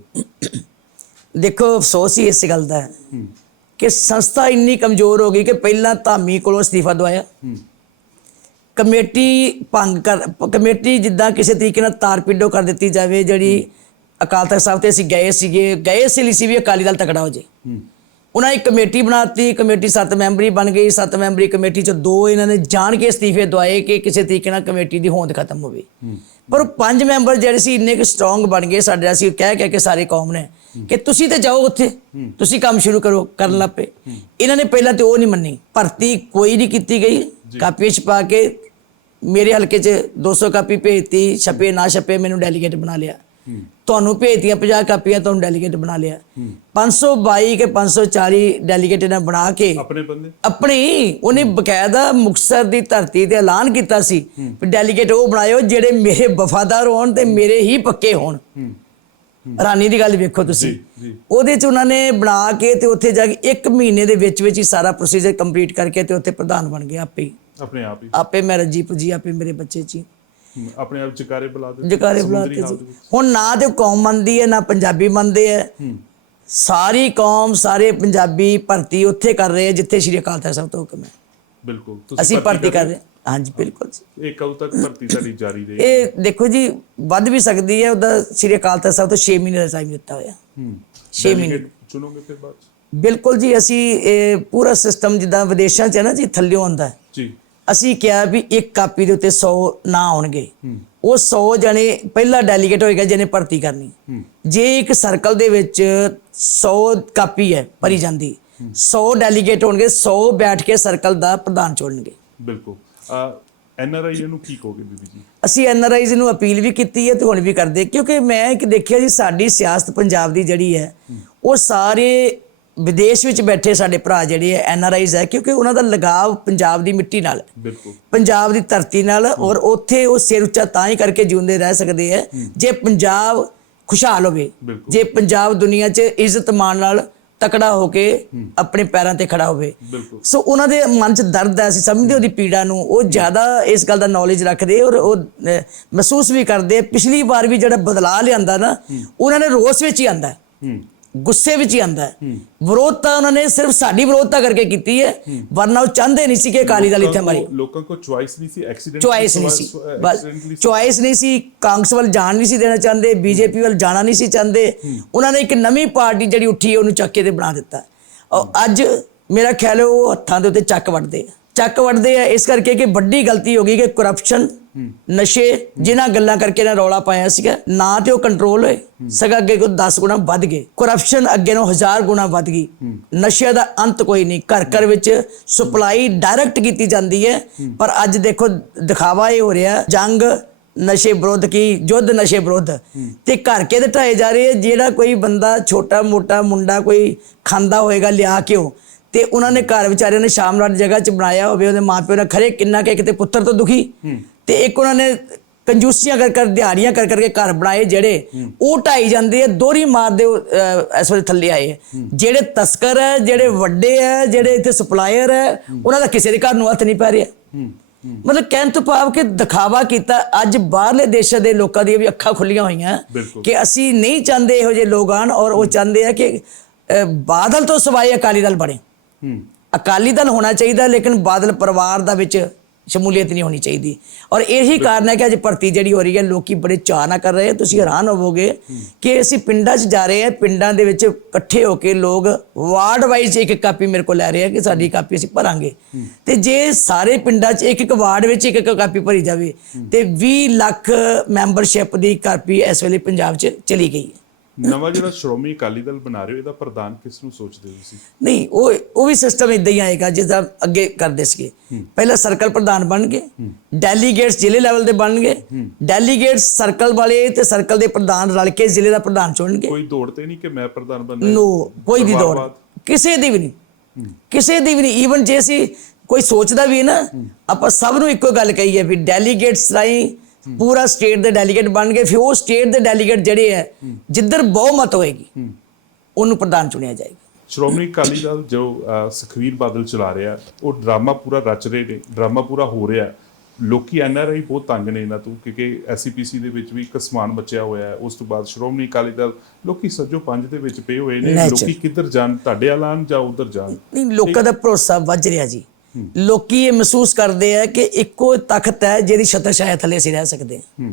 ਦੇਖੋ, ਅਫਸੋਸ ਹੀ ਇਸ ਗੱਲ ਦਾ ਹੈ ਕਿ ਸੰਸਥਾ ਇੰਨੀ ਕਮਜ਼ੋਰ ਹੋ ਗਈ ਕਿ ਪਹਿਲਾਂ ਧਾਮੀ ਕੋਲੋਂ ਅਸਤੀਫਾ ਦਵਾਇਆ, ਕਮੇਟੀ ਜਿੱਦਾਂ ਕਿਸੇ ਤਰੀਕੇ ਨਾਲ ਤਾਰਪੀਡੋ ਕਰ ਦਿੱਤੀ ਜਾਵੇ। ਜਿਹੜੀ ਅਕਾਲ ਤਖ਼ਤ ਸਾਹਿਬ ਤੇ ਅਸੀਂ ਗਏ ਇਸ ਲਈ ਸੀ ਵੀ ਅਕਾਲੀ ਦਲ ਤਕੜਾ ਹੋ ਜੇ। ਉਹਨਾਂ ਇੱਕ ਕਮੇਟੀ ਬਣਾਤੀ, ਕਮੇਟੀ 7 ਮੈਂਬਰੀ ਬਣ ਗਈ। 7 ਮੈਂਬਰੀ ਕਮੇਟੀ 'ਚ 2 ਇਹਨਾਂ ਨੇ ਜਾਣ ਕੇ ਅਸਤੀਫੇ ਦਵਾਏ ਕਿ ਕਿਸੇ ਤਰੀਕੇ ਨਾਲ ਕਮੇਟੀ ਦੀ ਹੋਂਦ ਖਤਮ ਹੋਵੇ। ਪਰ 5 ਮੈਂਬਰ ਜਿਹੜੇ ਸੀ ਇੰਨੇ ਕੁ ਸਟਰੋਂਗ ਬਣ ਗਏ ਸਾਡੇ, ਅਸੀਂ ਕਹਿ ਕੇ ਸਾਰੇ ਕੌਮ ਨੇ ਕਿ ਤੁਸੀਂ ਤੇ ਜਾਓ ਉੱਥੇ, ਤੁਸੀਂ ਕੰਮ ਸ਼ੁਰੂ ਕਰੋ, ਕਰਨ ਲੱਗ ਪਏ। ਇਹਨਾਂ ਨੇ ਪਹਿਲਾਂ ਤੇ ਉਹ ਨਹੀਂ ਮੰਨੀ, ਭਰਤੀ ਕੋਈ ਨਹੀਂ ਕੀਤੀ ਗਈ। ਕਾਪੀ ਛਪਾ ਕੇ ਮੇਰੇ ਹਲਕੇ 'ਚ 200 ਕਾਪੀ ਭੇਜਤੀ, ਛਪੇ ਨਾ ਛਪੇ ਮੈਨੂੰ ਡੈਲੀਗੇਟ ਬਣਾ ਲਿਆ। ਤੁਹਾਨੂੰ ਭੇਜਤੀਆਂ 50 ਕਾਪੀਆਂ, ਤੁਹਾਨੂੰ ਡੈਲੀਗੇਟ ਬਣਾ ਲਿਆ। 522 ਕੇ 540 ਡੈਲੀਗੇਟ ਇਹਨਾਂ ਬਣਾ ਕੇ ਆਪਣੇ ਬੰਦੇ ਆਪਣੀ, ਉਹਨੇ ਬਕਾਇਦਾ ਮੁਕਤਸਰ ਦੀ ਧਰਤੀ ਤੇ ਐਲਾਨ ਕੀਤਾ ਸੀ ਵੀ ਡੈਲੀਗੇਟ ਉਹ ਬਣਾਇਓ ਜਿਹੜੇ ਮੇਰੇ ਵਫਾਦਾਰ ਹੋਣ ਤੇ ਮੇਰੇ ਹੀ ਪੱਕੇ ਹੋਣ। ਹੈਰਾਨੀ ਦੀ ਗੱਲ ਵੇਖੋ ਤੁਸੀਂ, ਉਹਦੇ 'ਚ ਉਹਨਾਂ ਨੇ ਬਣਾ ਕੇ ਤੇ ਉੱਥੇ ਜਾ ਕੇ 1 ਮਹੀਨੇ ਦੇ ਵਿੱਚ ਹੀ ਸਾਰਾ ਪ੍ਰੋਸੀਜਰ ਕੰਪਲੀਟ ਕਰਕੇ ਤੇ ਉੱਥੇ ਪ੍ਰਧਾਨ ਬਣ ਗਿਆ ਆਪੇ ਹੀ, ਆਪਣੇ ਆਪ ਹੀ। ਆਪੇ ਮੈਂ ਰੱਜੀ ਪੁੱਜੀ, ਆਪੇ ਮੇਰੇ ਬੱਚੇ 'ਚ ਆਪਣੇ ਆਪ ਜਕਾਰੇ ਬੁਲਾ ਦੇ, ਜਕਾਰੇ ਬੁਲਾ ਕੇ। ਹੁਣ ਨਾ ਤੇ ਕੌਮ ਮੰਨਦੀ ਹੈ, ਨਾ ਪੰਜਾਬੀ ਮੰਨਦੇ ਹੈ। ਸਾਰੀ ਕੌਮ, ਸਾਰੇ ਪੰਜਾਬੀ ਭਰਤੀ ਉੱਥੇ ਕਰ ਰਹੇ ਜਿੱਥੇ ਸ਼੍ਰੀ ਅਕਾਲ ਤਖ਼ਤ ਸਾਹਿਬ ਤੋਂ ਹੁਕਮ ਹੈ। ਬਿਲਕੁਲ। ਅਸੀਂ ਭਰਤੀ ਕਰ ਰਹੇ, ਹਾਂਜੀ ਬਿਲਕੁਲ। ਇਹ ਕਦੋਂ ਤੱਕ ਭਰਤੀ ਤੁਹਾਡੀ ਜਾਰੀ ਰਹੇਗੀ? ਇਹ ਦੇਖੋ ਜੀ, ਵੱਧ ਵੀ ਸਕਦੀ ਹੈ। ਉਹਦਾ ਸ਼੍ਰੀ ਅਕਾਲ ਤਖ਼ਤ ਸਾਹਿਬ ਤੋਂ 6 ਮਹੀਨੇ ਦਾ ਟਾਈਮ ਦਿੱਤਾ ਹੋਇਆ। 6 ਮਹੀਨੇ ਚੁਣੋਗੇ ਫਿਰ ਬਾਅਦ? ਬਿਲਕੁਲ ਜੀ। ਅਸੀਂ ਇਹ ਪੂਰਾ ਸਿਸਟਮ ਜਿੱਦਾਂ ਵਿਦੇਸ਼ਾਂ 'ਚ ਹੈ ਨਾ ਜੀ, ਥੱਲਿਓਂ ਆਉਂਦਾ ਜੀ। ਅਸੀਂ ਕਿਹਾ ਵੀ ਇੱਕ ਕਾਪੀ ਦੇ ਉੱਤੇ 100 ਨਾਂ ਆਉਣਗੇ। ਉਹ 100 ਜਣੇ ਪਹਿਲਾ ਡੈਲੀਗੇਟ ਹੋਏਗਾ ਜਿਹਨੇ ਭਰਤੀ ਕਰਨੀ। ਜੇ ਇੱਕ ਸਰਕਲ ਦੇ ਵਿੱਚ 100 ਕਾਪੀ ਹੈ ਭਰੀ ਜਾਂਦੀ, 100 ਡੈਲੀਗੇਟ ਹੋਣਗੇ, 100 ਬੈਠ ਕੇ ਸਰਕਲ ਦਾ ਪ੍ਰਧਾਨ ਚੁਣਨਗੇ। ਬਿਲਕੁਲ। NRI ਨੂੰ ਕੀ ਕਹੋਗੇ ਬੀਬੀ ਜੀ? ਅਸੀਂ NRIs ਨੂੰ ਅਪੀਲ ਵੀ ਕੀਤੀ ਹੈ ਤੇ ਹੁਣ ਵੀ ਕਰਦੇ, ਕਿਉਂਕਿ ਮੈਂ ਇੱਕ ਦੇਖਿਆ ਜੀ, ਸਾਡੀ ਸਿਆਸਤ ਪੰਜਾਬ ਦੀ ਜਿਹੜੀ ਹੈ ਉਹ ਸਾਰੇ ਵਿਦੇਸ਼ ਵਿੱਚ ਬੈਠੇ ਸਾਡੇ ਭਰਾ ਜਿਹੜੇ ਹੈ NRIs ਹੈ, ਕਿਉਂਕਿ ਉਹਨਾਂ ਦਾ ਲਗਾਵ ਪੰਜਾਬ ਦੀ ਮਿੱਟੀ ਨਾਲ, ਬਿਲਕੁਲ ਪੰਜਾਬ ਦੀ ਧਰਤੀ ਨਾਲ। ਔਰ ਉੱਥੇ ਉਹ ਸਿਰ ਉੱਚਾ ਤਾਂ ਹੀ ਕਰਕੇ ਜਿਉਂਦੇ ਰਹਿ ਸਕਦੇ ਹੈ ਜੇ ਪੰਜਾਬ ਖੁਸ਼ਹਾਲ ਹੋਵੇ, ਜੇ ਪੰਜਾਬ ਦੁਨੀਆ 'ਚ ਇੱਜ਼ਤ ਮਾਣ ਨਾਲ ਤਕੜਾ ਹੋ ਕੇ ਆਪਣੇ ਪੈਰਾਂ ਤੇ ਖੜਾ ਹੋਵੇ। ਸੋ ਉਹਨਾਂ ਦੇ ਮਨ 'ਚ ਦਰਦ ਹੈ, ਅਸੀਂ ਸਮਝਦੇ ਉਹਦੀ ਪੀੜਾ ਨੂੰ। ਉਹ ਜ਼ਿਆਦਾ ਇਸ ਗੱਲ ਦਾ ਨੌਲੇਜ ਰੱਖਦੇ ਔਰ ਉਹ ਮਹਿਸੂਸ ਵੀ ਕਰਦੇ। ਪਿਛਲੀ ਵਾਰ ਵੀ ਜਿਹੜਾ ਬਦਲਾਅ ਲਿਆਂਦਾ ਨਾ, ਉਹਨਾਂ ਨੇ ਰੋਸ ਵਿੱਚ ਹੀ ਆਂਦਾ, ਗੁੱਸੇ ਵਿੱਚ ਹੀ ਆਂਦਾ। ਵਿਰੋਧਤਾ ਉਹਨਾਂ ਨੇ ਸਿਰਫ ਸਾਡੀ ਵਿਰੋਧਤਾ ਕਰਕੇ ਕੀਤੀ ਹੈ, ਵਰਨਾ ਉਹ ਚਾਹੁੰਦੇ ਨਹੀਂ ਸੀ ਕਿ ਅਕਾਲੀ ਦਲ ਇੱਥੇ ਮਾਰੇ। ਲੋਕਾਂ ਕੋਲ ਚੁਆਇਸ ਨਹੀਂ ਸੀ, ਚੁਆਇਸ ਨਹੀਂ ਸੀ, ਬਸ ਚੁਆਇਸ ਨਹੀਂ ਸੀ। ਕਾਂਗਰਸ ਵੱਲ ਜਾਣ ਨਹੀਂ ਸੀ ਦੇਣਾ ਚਾਹੁੰਦੇ, BJP ਵੱਲ ਜਾਣਾ ਨਹੀਂ ਸੀ ਚਾਹੁੰਦੇ। ਉਹਨਾਂ ਨੇ ਇੱਕ ਨਵੀਂ ਪਾਰਟੀ ਜਿਹੜੀ ਉੱਠੀ ਉਹਨੂੰ ਚੱਕੇ ਤੇ ਬਣਾ ਦਿੱਤਾ। ਅੱਜ ਮੇਰਾ ਖਿਆਲ ਹੈ ਉਹ ਹੱਥਾਂ ਦੇ ਉੱਤੇ ਚੱਕ ਵੱਢਦੇ ਆ ਇਸ ਕਰਕੇ ਕਿ ਵੱਡੀ ਗਲਤੀ ਹੋ ਗਈ ਕਿ ਕਰਪਸ਼ਨ ਨਸ਼ੇ ਜਿਨ੍ਹਾਂ ਗੱਲਾਂ ਕਰਕੇ ਨਾ ਰੌਲਾ ਪਾਇਆ ਸੀਗਾ ਨਾ ਤੇ ਉਹ ਕੰਟਰੋਲ ਹੋਏ ਸਗਾ ਅੱਗੇ ਕੋ 10 ਗੁਣਾ ਵੱਧ ਗਏ ਕਰਪਸ਼ਨ ਅੱਗੇ ਨੂੰ 1000 ਗੁਣਾ ਵੱਧ ਗਈ ਨਸ਼ੇ ਦਾ ਅੰਤ ਕੋਈ ਨਹੀਂ ਘਰ ਵਿੱਚ ਸਪਲਾਈ ਡਾਇਰੈਕਟ ਕੀਤੀ ਜਾਂਦੀ ਹੈ ਪਰ ਅੱਜ ਦੇਖੋ ਦਿਖਾਵਾ ਇਹ ਹੋ ਰਿਹਾ ਜੰਗ ਨਸ਼ੇ ਵਿਰੁੱਧ ਕੀ ਯੁੱਧ ਨਸ਼ੇ ਵਿਰੁੱਧ ਤੇ ਘਰ ਕੇ ਢਾਏ ਜਾ ਰਹੇ ਜਿਹੜਾ ਕੋਈ ਬੰਦਾ ਛੋਟਾ ਮੋਟਾ ਮੁੰਡਾ ਕੋਈ ਖਾਂਦਾ ਹੋਏਗਾ ਲਿਆ ਕੇ ਉਹ ਤੇ ਉਹਨਾਂ ਨੇ ਘਰ ਵਿਚਾਰਿਆਂ ਨੇ ਸ਼ਾਮਲਾਟ ਜਗ੍ਹਾ 'ਚ ਬਣਾਇਆ ਹੋਵੇ ਉਹਦੇ ਮਾਪਿਓ ਨੇ ਖਰੇ ਕਿੰਨਾ ਕਿ ਕਿਤੇ ਪੁੱਤਰ ਤੋਂ ਦੁਖੀ ਤੇ ਇੱਕ ਉਹਨਾਂ ਨੇ ਕੰਜੂਸੀਆਂ ਕਰ ਦਿਹਾੜੀਆਂ ਕਰਕੇ ਘਰ ਬਣਾਏ ਜਿਹੜੇ ਉਹ ਢਾਈ ਜਾਂਦੇ ਆ ਦੋਹਰੀ ਮਾਰਦੇ ਇਸ ਵੇਲੇ ਥੱਲੇ ਆਏ ਜਿਹੜੇ ਤਸਕਰ ਹੈ ਜਿਹੜੇ ਵੱਡੇ ਹੈ ਜਿਹੜੇ ਇੱਥੇ ਸਪਲਾਇਰ ਹੈ ਉਹਨਾਂ ਦਾ ਕਿਸੇ ਦੇ ਘਰ ਨੂੰ ਹੱਥ ਨਹੀਂ ਪੈ ਰਿਹਾ ਮਤਲਬ ਕਹਿਣ ਤੋਂ ਭਾਵ ਕਿ ਦਿਖਾਵਾ ਕੀਤਾ ਅੱਜ ਬਾਹਰਲੇ ਦੇਸ਼ਾਂ ਦੇ ਲੋਕਾਂ ਦੀਆਂ ਵੀ ਅੱਖਾਂ ਖੁੱਲੀਆਂ ਹੋਈਆਂ ਕਿ ਅਸੀਂ ਨਹੀਂ ਚਾਹੁੰਦੇ ਇਹੋ ਜਿਹੇ ਲੋਕ ਆਣ ਔਰ ਉਹ ਚਾਹੁੰਦੇ ਆ ਕਿ ਬਾਦਲ ਤੋਂ ਸਿਵਾਏ ਅਕਾਲੀ ਦਲ ਬਣੇ ਅਕਾਲੀ ਦਲ ਹੋਣਾ ਚਾਹੀਦਾ ਲੇਕਿਨ ਬਾਦਲ ਪਰਿਵਾਰ ਦਾ ਵਿੱਚ ਸ਼ਮੂਲੀਅਤ ਨਹੀਂ ਹੋਣੀ ਚਾਹੀਦੀ ਔਰ ਇਹੀ ਕਾਰਨ ਹੈ ਕਿ ਅੱਜ ਭਰਤੀ ਜਿਹੜੀ ਹੋ ਰਹੀ ਹੈ ਲੋਕੀ ਬੜੇ ਚਾਅ ਨਾਲ ਕਰ ਰਹੇ ਆ ਤੁਸੀਂ ਹੈਰਾਨ ਹੋਵੋਗੇ ਕਿ ਅਸੀਂ ਪਿੰਡਾਂ 'ਚ ਜਾ ਰਹੇ ਹਾਂ ਪਿੰਡਾਂ ਦੇ ਵਿੱਚ ਇਕੱਠੇ ਹੋ ਕੇ ਲੋਕ ਵਾਰਡ ਵਾਈਜ਼ ਇੱਕ ਕਾਪੀ ਮੇਰੇ ਕੋਲ ਲੈ ਰਹੇ ਆ ਕਿ ਸਾਡੀ ਕਾਪੀ ਅਸੀਂ ਭਰਾਂਗੇ ਤੇ ਜੇ ਸਾਰੇ ਪਿੰਡਾਂ 'ਚ ਇੱਕ ਵਾਰਡ ਵਿੱਚ ਇੱਕ ਕਾਪੀ ਭਰੀ ਜਾਵੇ ਤੇ 20 ਲੱਖ ਮੈਂਬਰਸ਼ਿਪ ਦੀ ਕਾਪੀ ਇਸ ਵੇਲੇ ਪੰਜਾਬ 'ਚ ਚਲੀ ਗਈ ਹੈ ਨਵਾਂ ਜਿਹੜਾ ਸ਼੍ਰੋਮਣੀ ਅਕਾਲੀ ਦਲ ਬਣਾ ਰਹੇ ਹੋ ਇਹਦਾ ਪ੍ਰਧਾਨ ਕਿਸ ਨੂੰ ਸੋਚਦੇ ਹੋ ਤੁਸੀਂ ਨਹੀਂ ਉਹ ਵੀ ਸਿਸਟਮ ਇਦਾਂ ਹੀ ਆਏਗਾ ਜਿੱਦਾਂ ਅੱਗੇ ਕਰਦੇ ਸੀਗੇ ਪਹਿਲਾਂ ਸਰਕਲ ਪ੍ਰਧਾਨ ਬਣਨਗੇ ਡੈਲੀਗੇਟਸ ਜ਼ਿਲ੍ਹੇ ਲੈਵਲ ਦੇ ਬਣਨਗੇ ਡੈਲੀਗੇਟਸ ਸਰਕਲ ਵਾਲੇ ਤੇ ਸਰਕਲ ਦੇ ਪ੍ਰਧਾਨ ਰਲ ਕੇ ਜ਼ਿਲ੍ਹੇ ਦਾ ਪ੍ਰਧਾਨ ਚੁਣਨਗੇ ਕੋਈ ਦੌੜ ਤੇ ਨਹੀਂ ਕਿ ਮੈਂ ਪ੍ਰਧਾਨ ਬਣਨਾ ਨੋ ਕੋਈ ਵੀ ਦੌੜ ਕਿਸੇ ਦੀ ਵੀ ਨਹੀਂ ਈਵਨ ਜੇ ਅਸੀਂ ਕੋਈ ਸੋਚਦਾ ਵੀ ਹੈ ਨਾ ਆਪਾਂ ਸਭ ਨੂੰ ਇੱਕੋ ਗੱਲ ਕਹੀ ਹੈ ਵੀ ਡੈਲੀਗੇਟਸ ਰਾਹੀਂ ਪੂਰਾ ਸਟੇਟ ਦੇ ਡੈਲੀਗੇਟ ਬਣ ਗਏ ਫਿਰ ਉਹ ਸਟੇਟ ਦੇ ਡੈਲੀਗੇਟ ਜਿਹੜੇ ਹੈ ਜਿੱਧਰ ਬਹੁਮਤ ਹੋਏਗੀ ਉਹਨੂੰ ਪ੍ਰਧਾਨ ਚੁਣਿਆ ਜਾਏਗਾ ਸ਼੍ਰੋਮਣੀ ਅਕਾਲੀ ਦਲ ਜੋ ਸੁਖਬੀਰ ਬਾਦਲ ਚਲਾ ਰਿਹਾ ਉਹ ਡਰਾਮਾ ਪੂਰਾ ਰਚ ਰਹੇ ਨੇ ਡਰਾਮਾ ਪੂਰਾ ਹੋ ਰਿਹਾ ਲੋਕੀ ਐਨਆਰਆਈ ਬਹੁਤ ਤੰਗ ਨੇ ਇਹਨਾਂ ਤੋਂ ਕਿਉਂਕਿ ਐਸਸੀਪੀਸੀ ਦੇ ਵਿੱਚ ਵੀ ਇੱਕ ਸਮਾਨ ਬਚਿਆ ਹੋਇਆ ਹੈ ਉਸ ਤੋਂ ਬਾਅਦ ਸ਼੍ਰੋਮਣੀ ਅਕਾਲੀ ਦਲ ਲੋਕੀ ਸੱਜੋ ਪੰਜ ਦੇ ਵਿੱਚ ਪਏ ਹੋਏ ਨੇ ਲੋਕੀ ਕਿੱਧਰ ਜਾਣ ਤੁਹਾਡੇ ਐਲਾਨ ਜਾਂ ਉਧਰ ਜਾਣ ਨਹੀਂ ਲੋਕਾਂ ਦਾ ਭਰੋਸਾ ਵੱਜ ਰਿਹਾ ਜੀ ਲੋਕੀ ਇਹ ਮਹਿਸੂਸ ਕਰਦੇ ਆ ਕਿ ਇੱਕੋ ਤਖਤ ਹੈ ਜਿਹਦੀ ਛਤਰ ਛਾਇਆ ਥੱਲੇ ਅਸੀਂ ਰਹਿ ਸਕਦੇ ਹਾਂ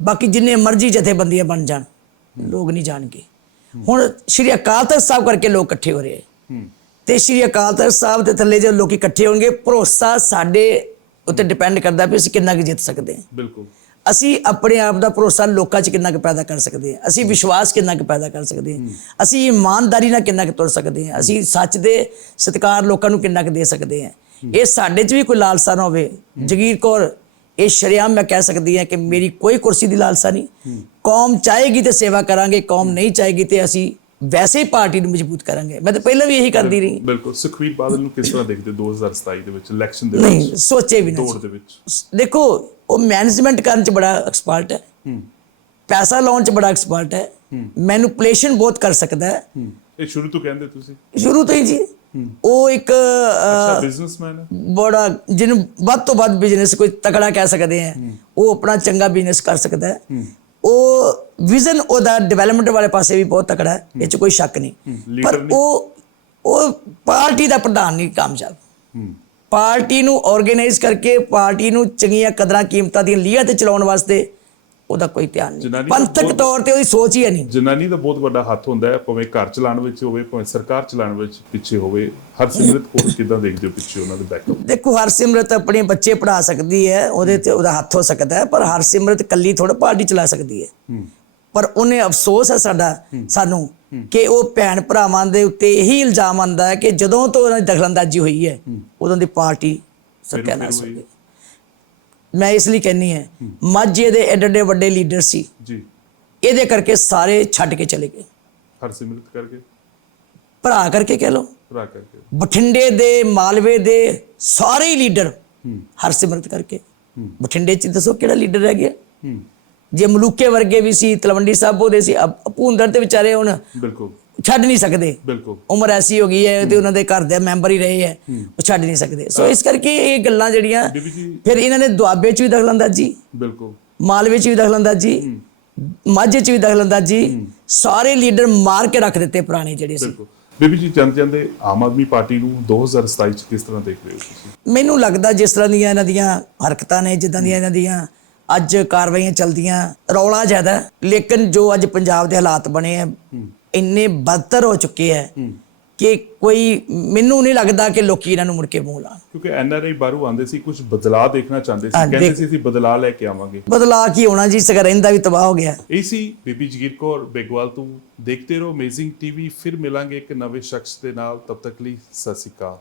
ਬਾਕੀ ਜਿੰਨੇ ਮਰਜ਼ੀ ਜਥੇਬੰਦੀਆਂ ਬਣ ਜਾਣ ਲੋਕ ਨਹੀਂ ਜਾਣਗੇ ਹੁਣ ਸ਼੍ਰੀ ਅਕਾਲ ਤਖਤ ਸਾਹਿਬ ਕਰਕੇ ਲੋਕ ਇਕੱਠੇ ਹੋ ਰਹੇ ਤੇ ਸ਼੍ਰੀ ਅਕਾਲ ਤਖਤ ਸਾਹਿਬ ਦੇ ਥੱਲੇ ਜੇ ਲੋਕੀ ਇਕੱਠੇ ਹੋਣਗੇ ਭਰੋਸਾ ਸਾਡੇ ਉੱਤੇ ਡਿਪੈਂਡ ਕਰਦਾ ਵੀ ਅਸੀਂ ਕਿੰਨਾ ਕੁ ਜਿੱਤ ਸਕਦੇ ਹਾਂ ਬਿਲਕੁਲ ਅਸੀਂ ਆਪਣੇ ਆਪ ਦਾ ਭਰੋਸਾ ਲੋਕਾਂ 'ਚ ਕਿੰਨਾ ਕੁ ਪੈਦਾ ਕਰ ਸਕਦੇ ਹਾਂ ਅਸੀਂ ਵਿਸ਼ਵਾਸ ਕਿੰਨਾ ਕੁ ਪੈਦਾ ਕਰ ਸਕਦੇ ਹਾਂ ਅਸੀਂ ਇਮਾਨਦਾਰੀ ਨਾਲ ਕਿੰਨਾ ਕੁ ਤੁਰ ਸਕਦੇ ਹਾਂ ਅਸੀਂ ਸੱਚ ਦੇ ਸਤਿਕਾਰ ਲੋਕਾਂ ਨੂੰ ਕਿੰਨਾ ਕੁ ਦੇ ਸਕਦੇ ਹਾਂ ਇਹ ਸਾਡੇ 'ਚ ਵੀ ਕੋਈ ਲਾਲਸਾ ਨਾ ਹੋਵੇ ਜਗੀਰ ਕੌਰ ਇਹ ਸ਼ਰੇਆਮ ਮੈਂ ਕਹਿ ਸਕਦੀ ਹਾਂ ਕਿ ਮੇਰੀ ਕੋਈ ਕੁਰਸੀ ਦੀ ਲਾਲਸਾ ਨਹੀਂ ਕੌਮ ਚਾਹੇਗੀ ਤੇ ਸੇਵਾ ਕਰਾਂਗੇ ਕੌਮ ਨਹੀਂ ਚਾਹੇਗੀ ਤੇ ਅਸੀਂ ਵੈਸੇ ਹੀ ਪਾਰਟੀ ਨੂੰ ਮਜ਼ਬੂਤ ਕਰਾਂਗੇ ਮੈਂ ਤਾਂ ਪਹਿਲਾਂ ਵੀ ਇਹੀ ਕਰਦੀ ਰਹੀ ਬਿਲਕੁਲ ਸੁਖਬੀਰ ਬਾਦਲ ਨੂੰ ਕਿਸ ਤਰ੍ਹਾਂ ਦੇਖਦੇ 2027 ਦੇ ਵਿੱਚ ਇਲੈਕਸ਼ਨ ਦੇ ਨਹੀਂ ਸੋਚੇ ਵੀ ਦੌੜ ਦੇ ਵਿੱਚ ਦੇਖੋ ਉਹ ਮੈਨੇਜਮੈਂਟ ਕਰਨ 'ਚ ਬੜਾ ਐਕਸਪਰਟ ਹੈ ਪੈਸਾ ਲਾਉਣ 'ਚ ਬੜਾ ਐਕਸਪਰਟ ਹੈ ਮੈਨੂਪੂਲੇਸ਼ਨ ਬਹੁਤ ਕਰ ਸਕਦਾ ਹੈ ਇਹ ਸ਼ੁਰੂ ਤੋਂ ਕਹਿੰਦੇ ਤੁਸੀਂ ਸ਼ੁਰੂ ਤੋਂ ਹੀ ਜੀ ਉਹ ਇੱਕ ਅੱਛਾ ਬਿਜ਼ਨਸਮੈਨ ਹੈ ਬੜਾ ਜਿਹਨੂੰ ਵੱਧ ਤੋਂ ਵੱਧ ਬਿਜ਼ਨਸ ਕੋਈ ਤਕੜਾ ਕਹਿ ਸਕਦੇ ਆ ਉਹ ਆਪਣਾ ਚੰਗਾ ਬਿਜ਼ਨਸ ਕਰ ਸਕਦਾ ਹੈ ਉਹ ਵਿਜ਼ਨ ਉਹਦਾ ਡਿਵੈਲਪਮੈਂਟ ਵਾਲੇ ਪਾਸੇ ਵੀ ਬਹੁਤ ਤਕੜਾ ਹੈ ਇਹ 'ਚ ਕੋਈ ਸ਼ੱਕ ਨਹੀਂ ਪਰ ਉਹ ਪਾਰਟੀ ਦਾ ਪ੍ਰਧਾਨ ਨਹੀਂ ਕਾਮਯਾਬ ਪਾਰਟੀ ਨੂੰ ਆਰਗੇਨਾਈਜ਼ ਕਰਕੇ ਪਾਰਟੀ ਨੂੰ ਚੰਗੀਆਂ ਕਦਰਾਂ ਕੀਮਤਾਂ ਦੀਆਂ ਲੀਹਾਂ ਤੇ ਚਲਾਉਣ ਵਾਸਤੇ ਉਹਦਾ ਕੋਈ ਧਿਆਨ ਨਹੀਂ ਪੰਥਕ ਤੌਰ ਤੇ ਉਹਦੀ ਸੋਚ ਹੀ ਨਹੀਂ ਜਨਾਨੀ ਦਾ ਬਹੁਤ ਵੱਡਾ ਹੱਥ ਹੁੰਦਾ ਹੈ ਭਾਵੇਂ ਘਰ ਚਲਾਉਣ ਵਿੱਚ ਹੋਵੇ ਭਾਵੇਂ ਸਰਕਾਰ ਚਲਾਉਣ ਵਿੱਚ ਪਿੱਛੇ ਹੋਵੇ ਹਰਸਿਮਰਤ ਕੌਰ ਕਿੱਦਾਂ ਦੇਖਦੇ ਹੋ ਪਿੱਛੇ ਉਹਨਾਂ ਦੇ ਬੈਕਅਪ ਦੇਖੋ ਹਰਸਿਮਰਤ ਆਪਣੇ ਬੱਚੇ ਪੜ੍ਹਾ ਸਕਦੀ ਹੈ ਉਹਦੇ ਤੇ ਉਹਦਾ ਹੱਥ ਹੋ ਸਕਦਾ ਹੈ ਪਰ ਹਰਸਿਮਰਤ ਇਕੱਲੀ ਥੋੜਾ ਪਾਰਟੀ ਚਲਾ ਸਕਦੀ ਹੈ ਪਰ ਉਹਨੇ ਅਫਸੋਸ ਹੈ ਸਾਨੂੰ ਕਿ ਉਹ ਭੈਣ ਭਰਾਵਾਂ ਦੇ ਉੱਤੇ ਇਹੀ ਇਲਜ਼ਾਮ ਆਉਂਦਾ ਹੈ ਕਿ ਜਦੋਂ ਤੋਂ ਉਹਨਾਂ ਦੀ ਦਖਲਅੰਦਾਜ਼ੀ ਹੋਈ ਹੈ ਉਦੋਂ ਦੀ ਪਾਰਟੀ ਸਤਿਆਨਾਸ਼ ਹੋ ਗਈ ਮੈਂ ਇਸ ਲਈ ਕਹਿੰਨੀ ਹੈ ਮਾਝੇ ਦੇ ਐਡੇ ਵੱਡੇ ਲੀਡਰ ਸੀ ਜੀ ਇਹਦੇ ਕਰਕੇ ਸਾਰੇ ਛੱਡ ਕੇ ਚਲੇ ਗਏ ਹਰਸਿਮਰਤ ਕਰਕੇ ਭਰਾ ਕਰਕੇ ਕਹਿ ਲਓ ਭਰਾ ਕਰਕੇ ਬਠਿੰਡੇ ਦੇ ਮਾਲਵੇ ਦੇ ਸਾਰੇ ਲੀਡਰ ਹਰਸਿਮਰਤ ਕਰਕੇ ਬਠਿੰਡੇ 'ਚ ਦੱਸੋ ਕਿਹੜਾ ਲੀਡਰ ਰਹਿ ਗਿਆ ਜੇ ਮਲੂਕੇ ਵਰਗੇ ਵੀ ਸੀ ਤਲਵੰਡੀ ਸਾਬੋ ਦੇ ਸੀ ਭੂੰਦੜ ਤੇ ਵਿਚਾਰੇ ਹੁਣ ਬਿਲਕੁਲ ਛੱਡ ਨਹੀਂ ਸਕਦੇ ਬਿਲਕੁਲ ਉਮਰ ਐਸੀ ਹੋ ਗਈ ਹੈ ਤੇ ਉਹਨਾਂ ਦੇ ਘਰ ਦੇ ਮੈਂਬਰ ਹੀ ਰਹੇ ਹੈ ਉਹ ਛੱਡ ਨਹੀਂ ਸਕਦੇ ਸੋ ਇਸ ਕਰਕੇ ਇਹ ਗੱਲਾਂ ਜਿਹੜੀਆਂ ਫਿਰ ਇਹਨਾਂ ਨੇ ਦੁਆਬੇ 'ਚ ਵੀ ਦਖਲਅੰਦਾਜ਼ੀ ਬਿਲਕੁਲ ਮਾਲਵੇ 'ਚ ਵੀ ਦਖਲਅੰਦਾਜ਼ੀ ਮਾਝੇ 'ਚ ਵੀ ਦਖਲਅੰਦਾਜ਼ੀ ਸਾਰੇ ਲੀਡਰ ਮਾਰ ਕੇ ਰੱਖ ਦਿੱਤੇ ਪੁਰਾਣੇ ਜਿਹੜੇ ਸੀ ਬੀਬੀ ਜੀ ਜਾਂਦੇ ਆਮ ਆਦਮੀ ਪਾਰਟੀ ਨੂੰ 2027 ਚ ਕਿਸ ਤਰ੍ਹਾਂ ਦੇਖ ਰਹੇ ਹੋ ਤੁਸੀਂ ਮੈਨੂੰ ਲੱਗਦਾ ਜਿਸ ਤਰ੍ਹਾਂ ਦੀਆਂ ਇਹਨਾਂ ਦੀਆਂ ਹਰਕਤਾਂ ਨੇ ਜਿੱਦਾਂ ਦੀਆਂ ਇਹਨਾਂ ਦੀਆਂ ਅੱਜ ਕਾਰਵਾਈਆਂ ਚਲਦੀਆਂ ਰੌਲਾ ਜ਼ਿਆਦਾ ਲੇਕਿਨ ਜੋ ਅੱਜ ਪੰਜਾਬ ਦੇ ਹਾਲਾਤ ਬਣੇ ਆ ਇੰਨੇ ਬਦਤਰ ਹੋ ਚੁੱਕੇ ਹੈ ਕਿ ਕੋਈ ਮੈਨੂੰ ਨਹੀਂ ਲੱਗਦਾ ਕਿ ਲੋਕੀ ਇਹਨਾਂ ਨੂੰ ਮੁੜ ਕੇ ਮੂੰਹ ਲਾਣ। ਕਿਉਂਕਿ ਐਨਆਰਆਈ ਬਾਹਰੋਂ ਆਉਂਦੇ ਸੀ, ਕੁਝ ਬਦਲਾਅ ਦੇਖਣਾ ਚਾਹੁੰਦੇ ਸੀ, ਕਹਿੰਦੇ ਸੀ ਅਸੀਂ ਬਦਲਾਅ ਲੈ ਕੇ ਆਵਾਂਗੇ। ਬਦਲਾਅ ਕੀ ਹੋਣਾ ਜੀ, ਸਗਾ ਰਹਿੰਦਾ ਵੀ ਤਬਾਹ ਹੋ ਗਿਆ। ਇਹ ਸੀ ਬੀਬੀ ਜਗੀਰ ਕੌਰ ਬੇਗਵਾਲ ਤੋਂ। ਦੇਖਦੇ ਰਹੋ ਅਮੇਜ਼ਿੰਗ ਟੀਵੀ। ਫਿਰ ਮਿਲਾਂਗੇ ਇੱਕ ਨਵੇਂ ਸ਼ਖਸ ਦੇ ਨਾਲ, ਤਬ ਤੱਕ ਲਈ ਸਤਿ ਸ਼੍ਰੀ ਅਕਾਲ।